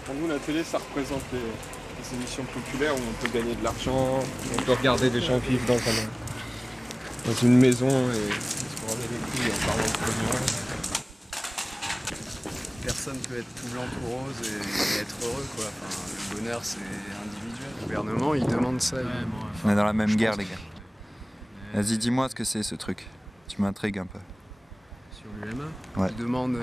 Pour nous, la télé, ça représente les émissions populaires où on peut gagner de l'argent, on peut regarder des gens vivre dans une maison et se prendre les couilles en parlant de pognon. Personne peut être tout blanc, tout rose et être heureux, quoi. Enfin, le bonheur, c'est individuel. Le gouvernement, il demande ça. On est dans la même guerre, les gars. Vas-y, dis-moi ce que c'est ce truc. Tu m'intrigues un peu. Sur l'UMA, ouais. Il demande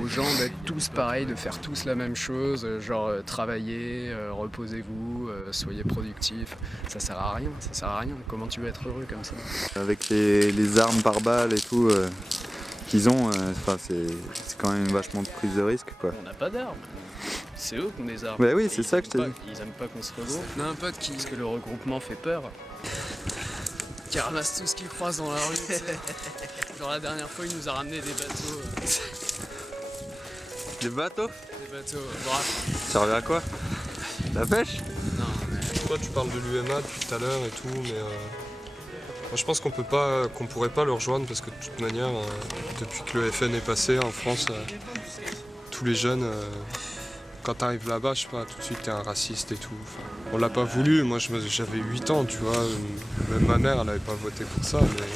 aux gens d'être tous pareils, de faire tous la même chose, genre travaillez, reposez-vous, soyez productifs. Ça sert à rien, ça sert à rien. Comment tu veux être heureux comme ça? Avec les armes par balle et tout qu'ils ont, c'est quand même vachement de prise de risque, quoi. On n'a pas d'armes. C'est eux qui ont des armes. Bah oui, c'est ça que je te dis. Ils aiment pas qu'on se regroupe. On a un pote qui dit que le regroupement fait peur. Qui ramasse tout ce qu'il croise dans la rue, tu sais. Genre la dernière fois, il nous a ramené des bateaux. Des bateaux? Des bateaux, bref. Ça revient à quoi? La pêche? Non, mais... Toi, tu parles de l'UMA depuis tout à l'heure et tout, mais moi, je pense qu'on pourrait pas le rejoindre parce que de toute manière, depuis que le FN est passé en France, tous les jeunes, quand t'arrives là-bas, je sais pas, tout de suite t'es un raciste et tout. Enfin, on l'a pas voulu, moi j'avais 8 ans, tu vois, même ma mère elle avait pas voté pour ça, mais...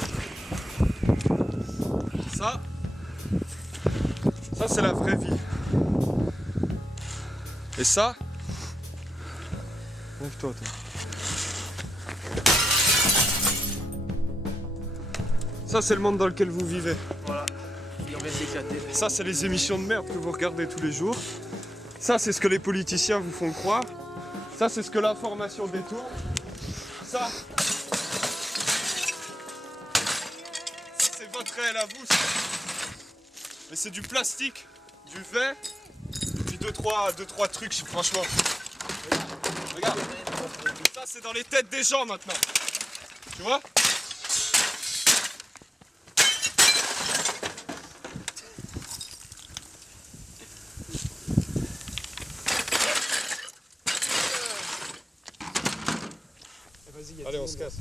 Ça c'est la vraie vie. Et ça... Lève-toi, toi. Ça c'est le monde dans lequel vous vivez. Voilà, il vient d'éclater. Ça c'est les émissions de merde que vous regardez tous les jours. Ça c'est ce que les politiciens vous font croire. Ça c'est ce que l'information détourne. Ça, c'est votre réel à vous. Ça. Mais c'est du plastique, du verre, puis deux, trois trucs, franchement. Regarde, ça c'est dans les têtes des gens maintenant. Tu vois ? Allez, on se casse.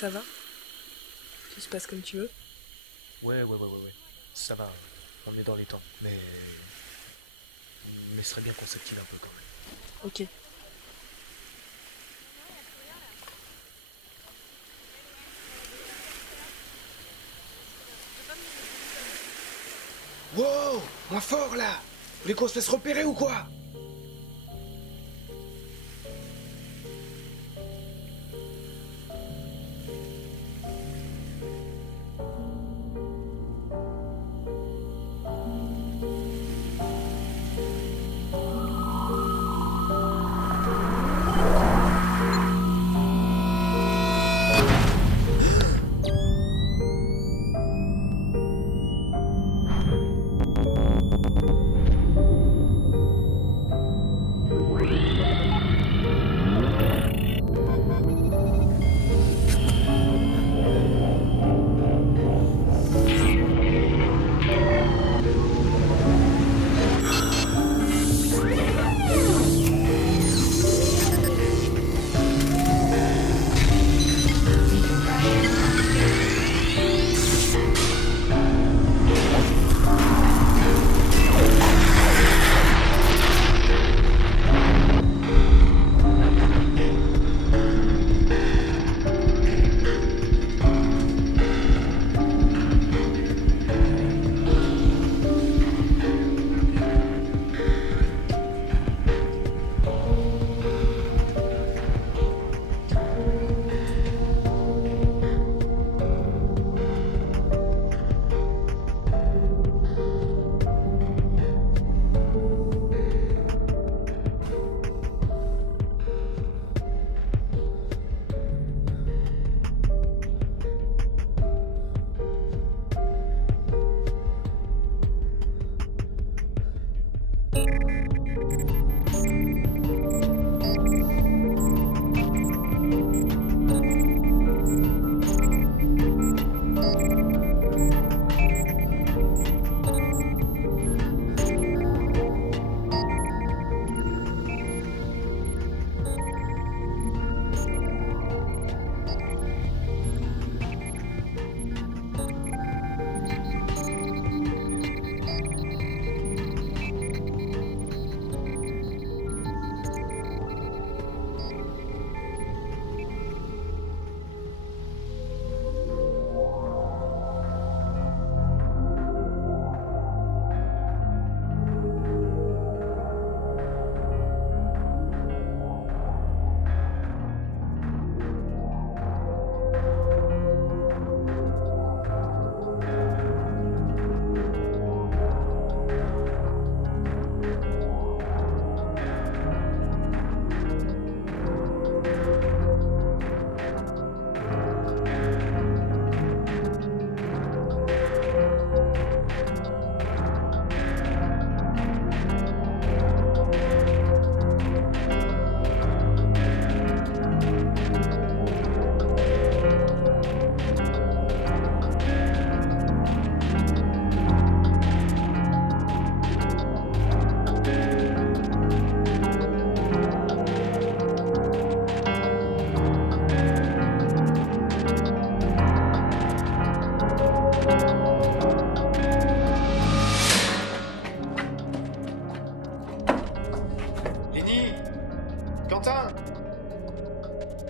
Ça va? Tout se passe comme tu veux? Ouais. Ça va, on est dans les temps, mais ce serait bien qu'on s'active un peu quand même. Ok. Wow, moins fort là! Vous voulez qu'on se fasse repérer ou quoi?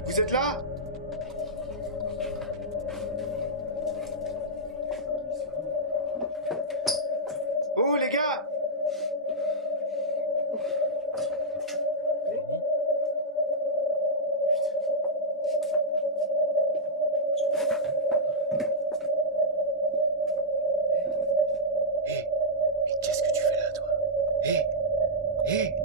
Vous êtes là? Oh les gars! Qu'est-ce que tu fais là, toi? Hé!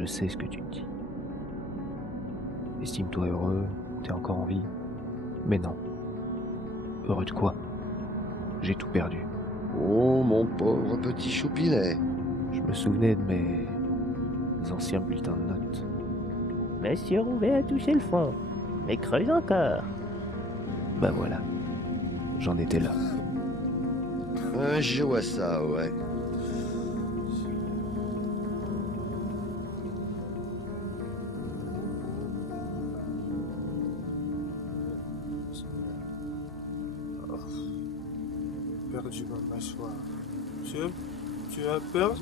Je sais ce que tu te dis. Estime-toi heureux, t'es encore en vie. Mais non. Heureux de quoi? J'ai tout perdu. Oh, mon pauvre petit choupinet. Je me souvenais de mes anciens bulletins de notes. Monsieur Rouvet a touché le fond, mais creuse encore. Bah voilà, j'en étais là. Je vois ça, ouais. J'ai perdu ma mâchoire. Tu as perdu?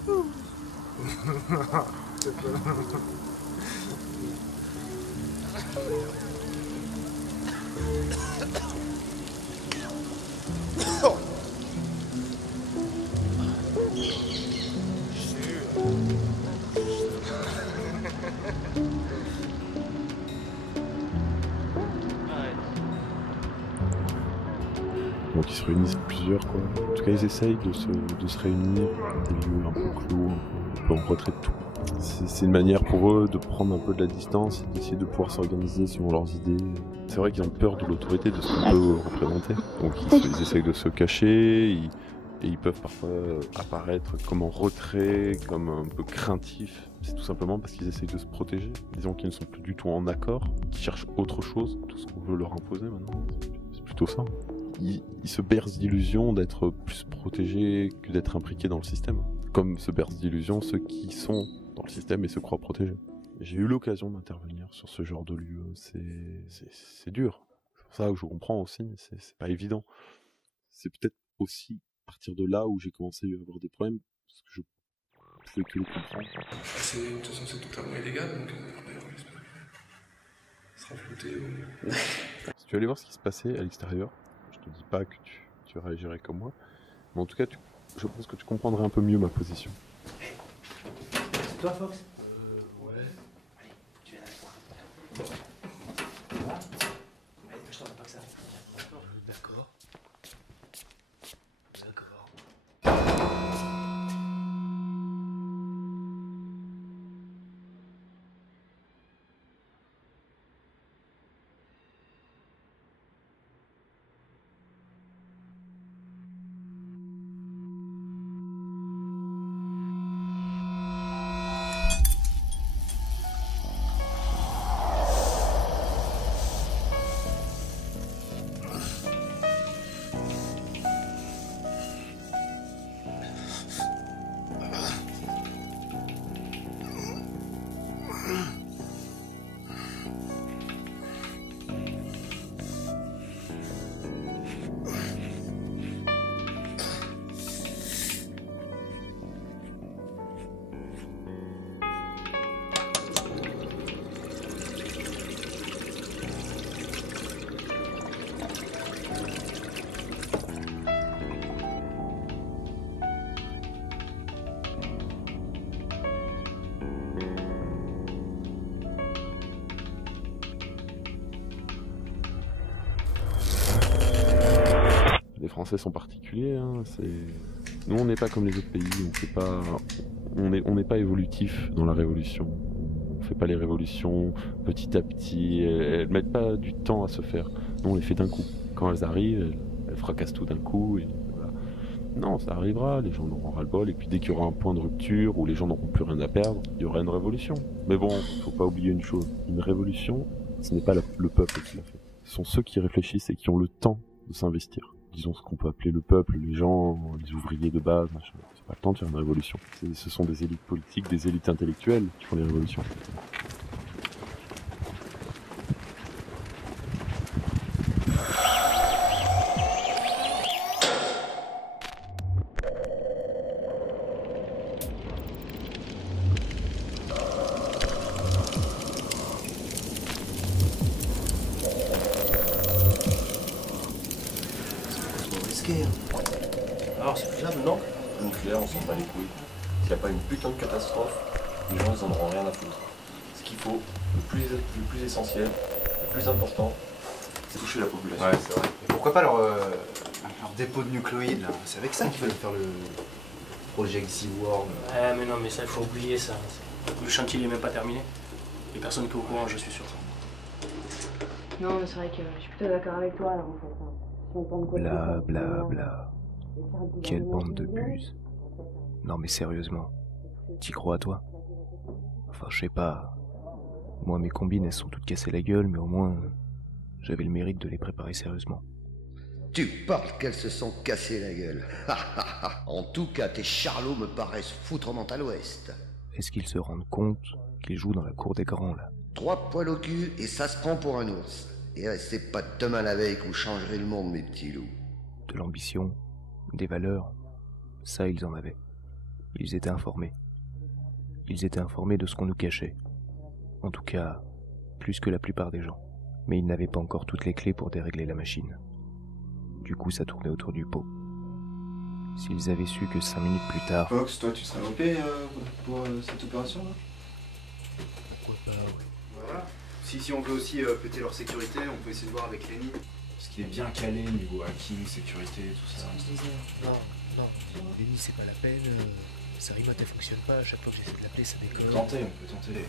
Donc ils se réunissent plusieurs quoi. En tout cas ils essayent de se réunir dans des lieux un peu clos, un peu en retrait de tout. C'est une manière pour eux de prendre un peu de la distance et d'essayer de pouvoir s'organiser selon leurs idées. C'est vrai qu'ils ont peur de l'autorité, de ce qu'on peut représenter. Donc ils essayent de se cacher et ils peuvent parfois apparaître comme en retrait, comme un peu craintifs. C'est tout simplement parce qu'ils essayent de se protéger. Disons qu'ils ne sont plus du tout en accord, qu'ils cherchent autre chose, tout ce qu'on veut leur imposer maintenant. C'est plutôt ça. Ils se bercent d'illusions d'être plus protégés que d'être imbriqués dans le système. Comme se bercent d'illusions ceux qui sont dans le système et se croient protégés. J'ai eu l'occasion d'intervenir sur ce genre de lieu. C'est dur. C'est pour ça que je comprends aussi. C'est pas évident. C'est peut-être aussi à partir de là où j'ai commencé à avoir des problèmes, parce que je pouvais que le comprendre. De toute façon, c'est totalement illégal, donc ça sera flouté. Si tu allais voir ce qui se passait à l'extérieur, je te dis pas que tu réagirais comme moi, mais en tout cas, je pense que tu comprendrais un peu mieux ma position. C'est toi, Fox? Ouais. Allez, tu viens avec moi. Ça va? Allez, je t'en veux pas que ça. D'accord. Les Français sont particuliers, hein, nous on n'est pas comme les autres pays, on n'est pas évolutif dans la révolution. On fait pas les révolutions petit à petit, elles mettent pas du temps à se faire. Nous on les fait d'un coup. Quand elles arrivent, elles fracassent tout d'un coup et voilà. Non, ça arrivera, les gens en auront ras-le-bol et puis dès qu'il y aura un point de rupture où les gens n'auront plus rien à perdre, il y aura une révolution. Mais bon, faut pas oublier une chose, une révolution, ce n'est pas le peuple qui l'a fait. Ce sont ceux qui réfléchissent et qui ont le temps de s'investir. Disons ce qu'on peut appeler le peuple, les gens, les ouvriers de base, machin. C'est pas le temps de faire une révolution. Ce sont des élites politiques, des élites intellectuelles qui font les révolutions. Alors, c'est faisable, non? Le nucléaire, on s'en bat les couilles. S'il n'y a pas une putain de catastrophe, les gens ils en auront rien à foutre. Ce qu'il faut, le plus essentiel, le plus important, c'est toucher la population. Ouais, c'est vrai. Et pourquoi pas leur dépôt de nucléoïdes là? C'est avec ça qu'il fallait faire le projet Xeworld. Ouais, mais non, mais ça, il faut oublier ça. Le chantier n'est même pas terminé. Et personne qui est au courant, je suis sûr. Non, mais c'est vrai que je suis plutôt d'accord avec toi, là, en fait. Si on tente quoi Bla bla bla. Quelle bande de buses. Non mais sérieusement, t'y crois toi? Enfin je sais pas. Moi mes combines elles sont toutes cassées la gueule, mais au moins j'avais le mérite de les préparer sérieusement. Tu parles qu'elles se sont cassées la gueule. En tout cas, tes charlots me paraissent foutrement à l'ouest. Est-ce qu'ils se rendent compte qu'ils jouent dans la cour des grands là? 3 poils au cul et ça se prend pour un ours. Et c'est pas demain la veille que vous changerez le monde, mes petits loups. De l'ambition, des valeurs, ça ils en avaient. Ils étaient informés. Ils étaient informés de ce qu'on nous cachait. En tout cas, plus que la plupart des gens. Mais ils n'avaient pas encore toutes les clés pour dérégler la machine. Du coup, ça tournait autour du pot. S'ils avaient su que 5 minutes plus tard... Fox, toi, tu serais OP pour cette opération-là? Pourquoi pas, ouais. Voilà. Si on veut aussi péter leur sécurité, on peut essayer de voir avec Lenny. Parce qu'il est bien calé niveau hacking, sécurité, tout ça. Non, Lenny, c'est pas la peine. Sa remote, elle fonctionne pas. À chaque fois que j'essaie de l'appeler, ça déconne. On peut tenter.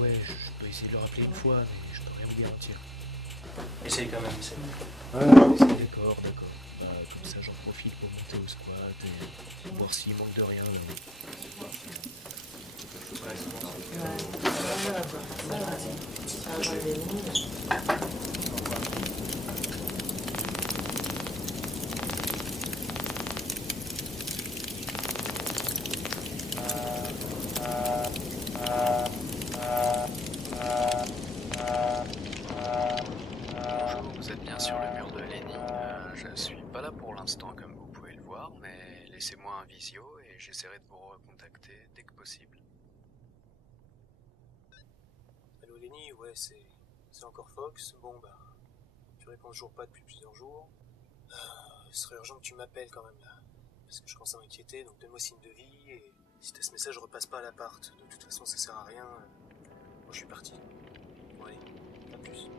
Ouais, je peux essayer de le rappeler une fois, mais je peux rien vous garantir. Essaye quand même, essaye. D'accord. Comme ça, j'en profite pour monter au squat et voir s'il manque de rien. Bonjour, vous êtes bien sur le mur de Lenny. Je suis pas là pour l'instant comme vous pouvez le voir, mais laissez-moi un visio et j'essaierai de vous recontacter dès que possible. Allô Lenny, ouais, c'est encore Fox. Bon bah, tu réponds toujours pas depuis plusieurs jours. Ce serait urgent que tu m'appelles quand même là, parce que je commence à m'inquiéter, donc donne-moi signe de vie et si t'as ce message, repasse pas à l'appart. De toute façon, ça sert à rien. Moi, je suis parti. Bon allez, à plus.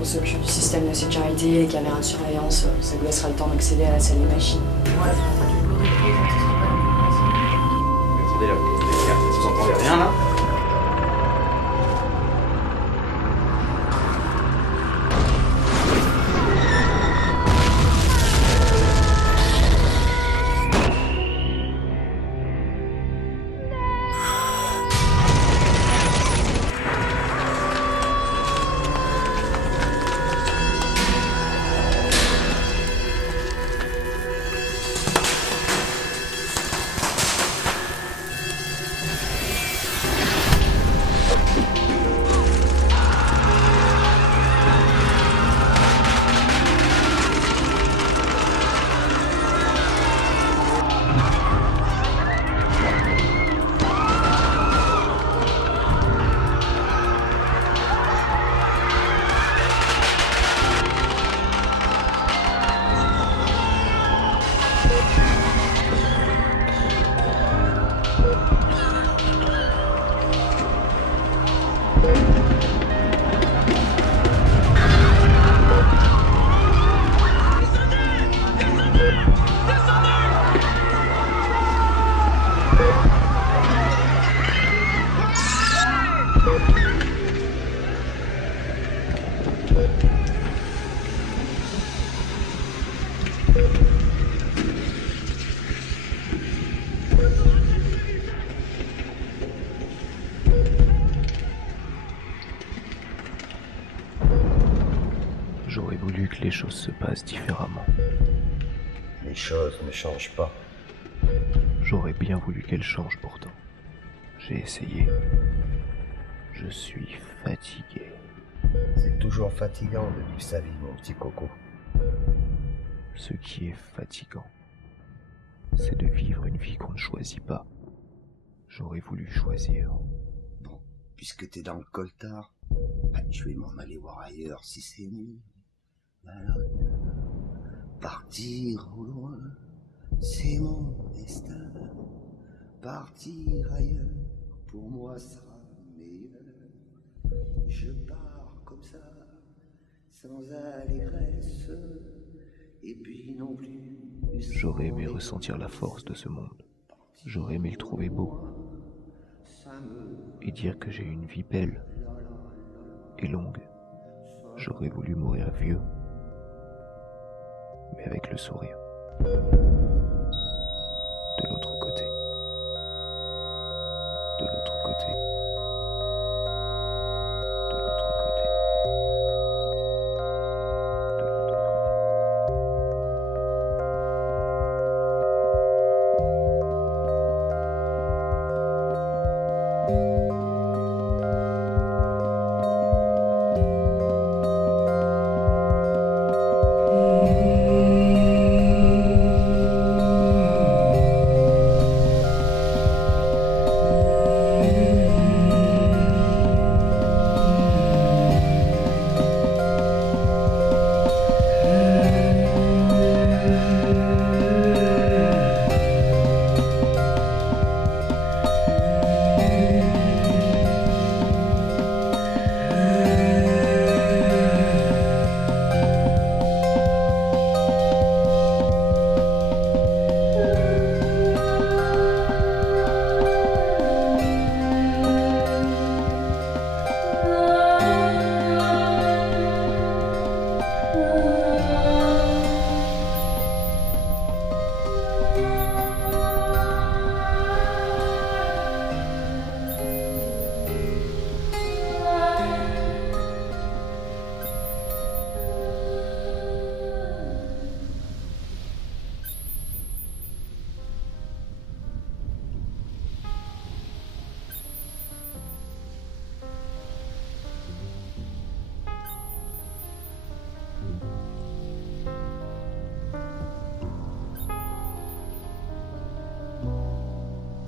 On s'occupe du système de sécurité, les caméras de surveillance, ça vous laissera le temps d'accéder à la salle des machines. Ouais, Attendez là, vous entendez rien là? J'aurais voulu que les choses se passent différemment. Les choses ne changent pas. J'aurais bien voulu qu'elles changent pourtant. J'ai essayé. Je suis fatigué. C'est toujours fatigant de vivre sa vie, mon petit coco. Ce qui est fatigant, c'est de vivre une vie qu'on ne choisit pas. J'aurais voulu choisir. Bon, puisque t'es dans le coltard, je vais m'en aller voir ailleurs si c'est nul. Partir au loin, c'est mon destin. Partir ailleurs, pour moi sera meilleur. Je pars comme ça, sans allégresse, et puis non plus. J'aurais aimé ressentir la force de ce monde. J'aurais aimé le trouver beau. Et dire que j'ai une vie belle et longue. J'aurais voulu mourir vieux, mais avec le sourire. De l'autre côté. De l'autre côté. De l'autre côté.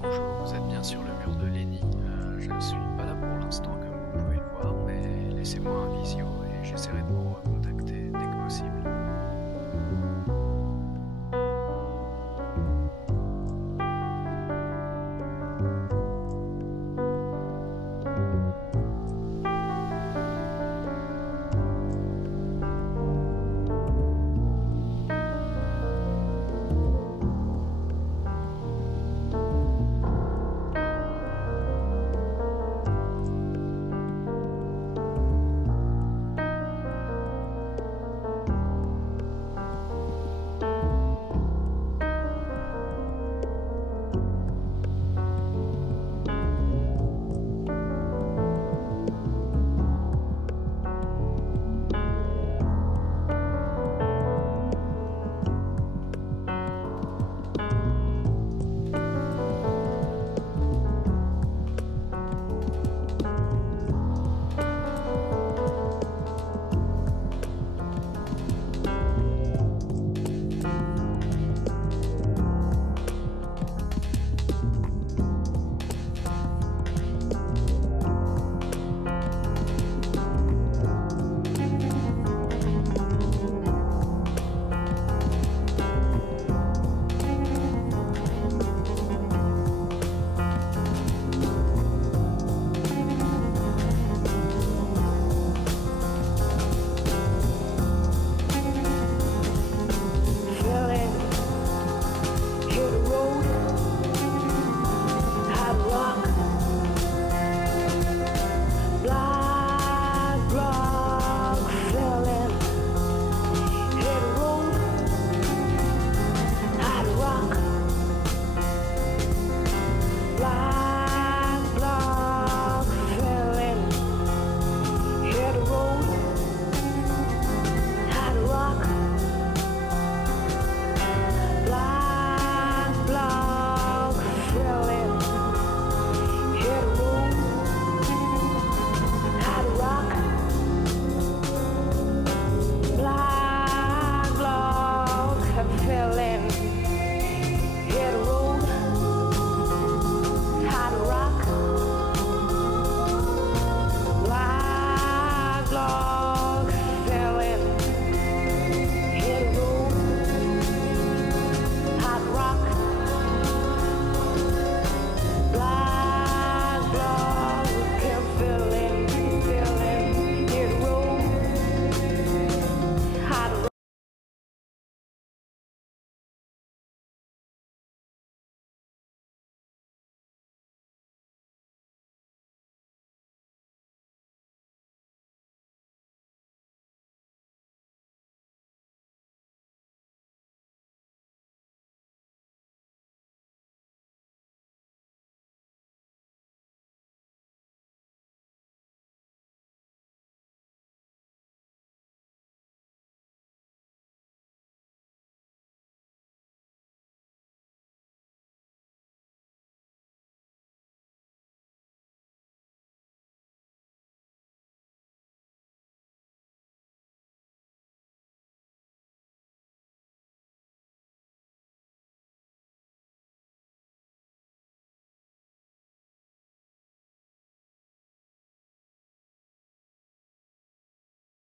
Bonjour, vous êtes bien sur le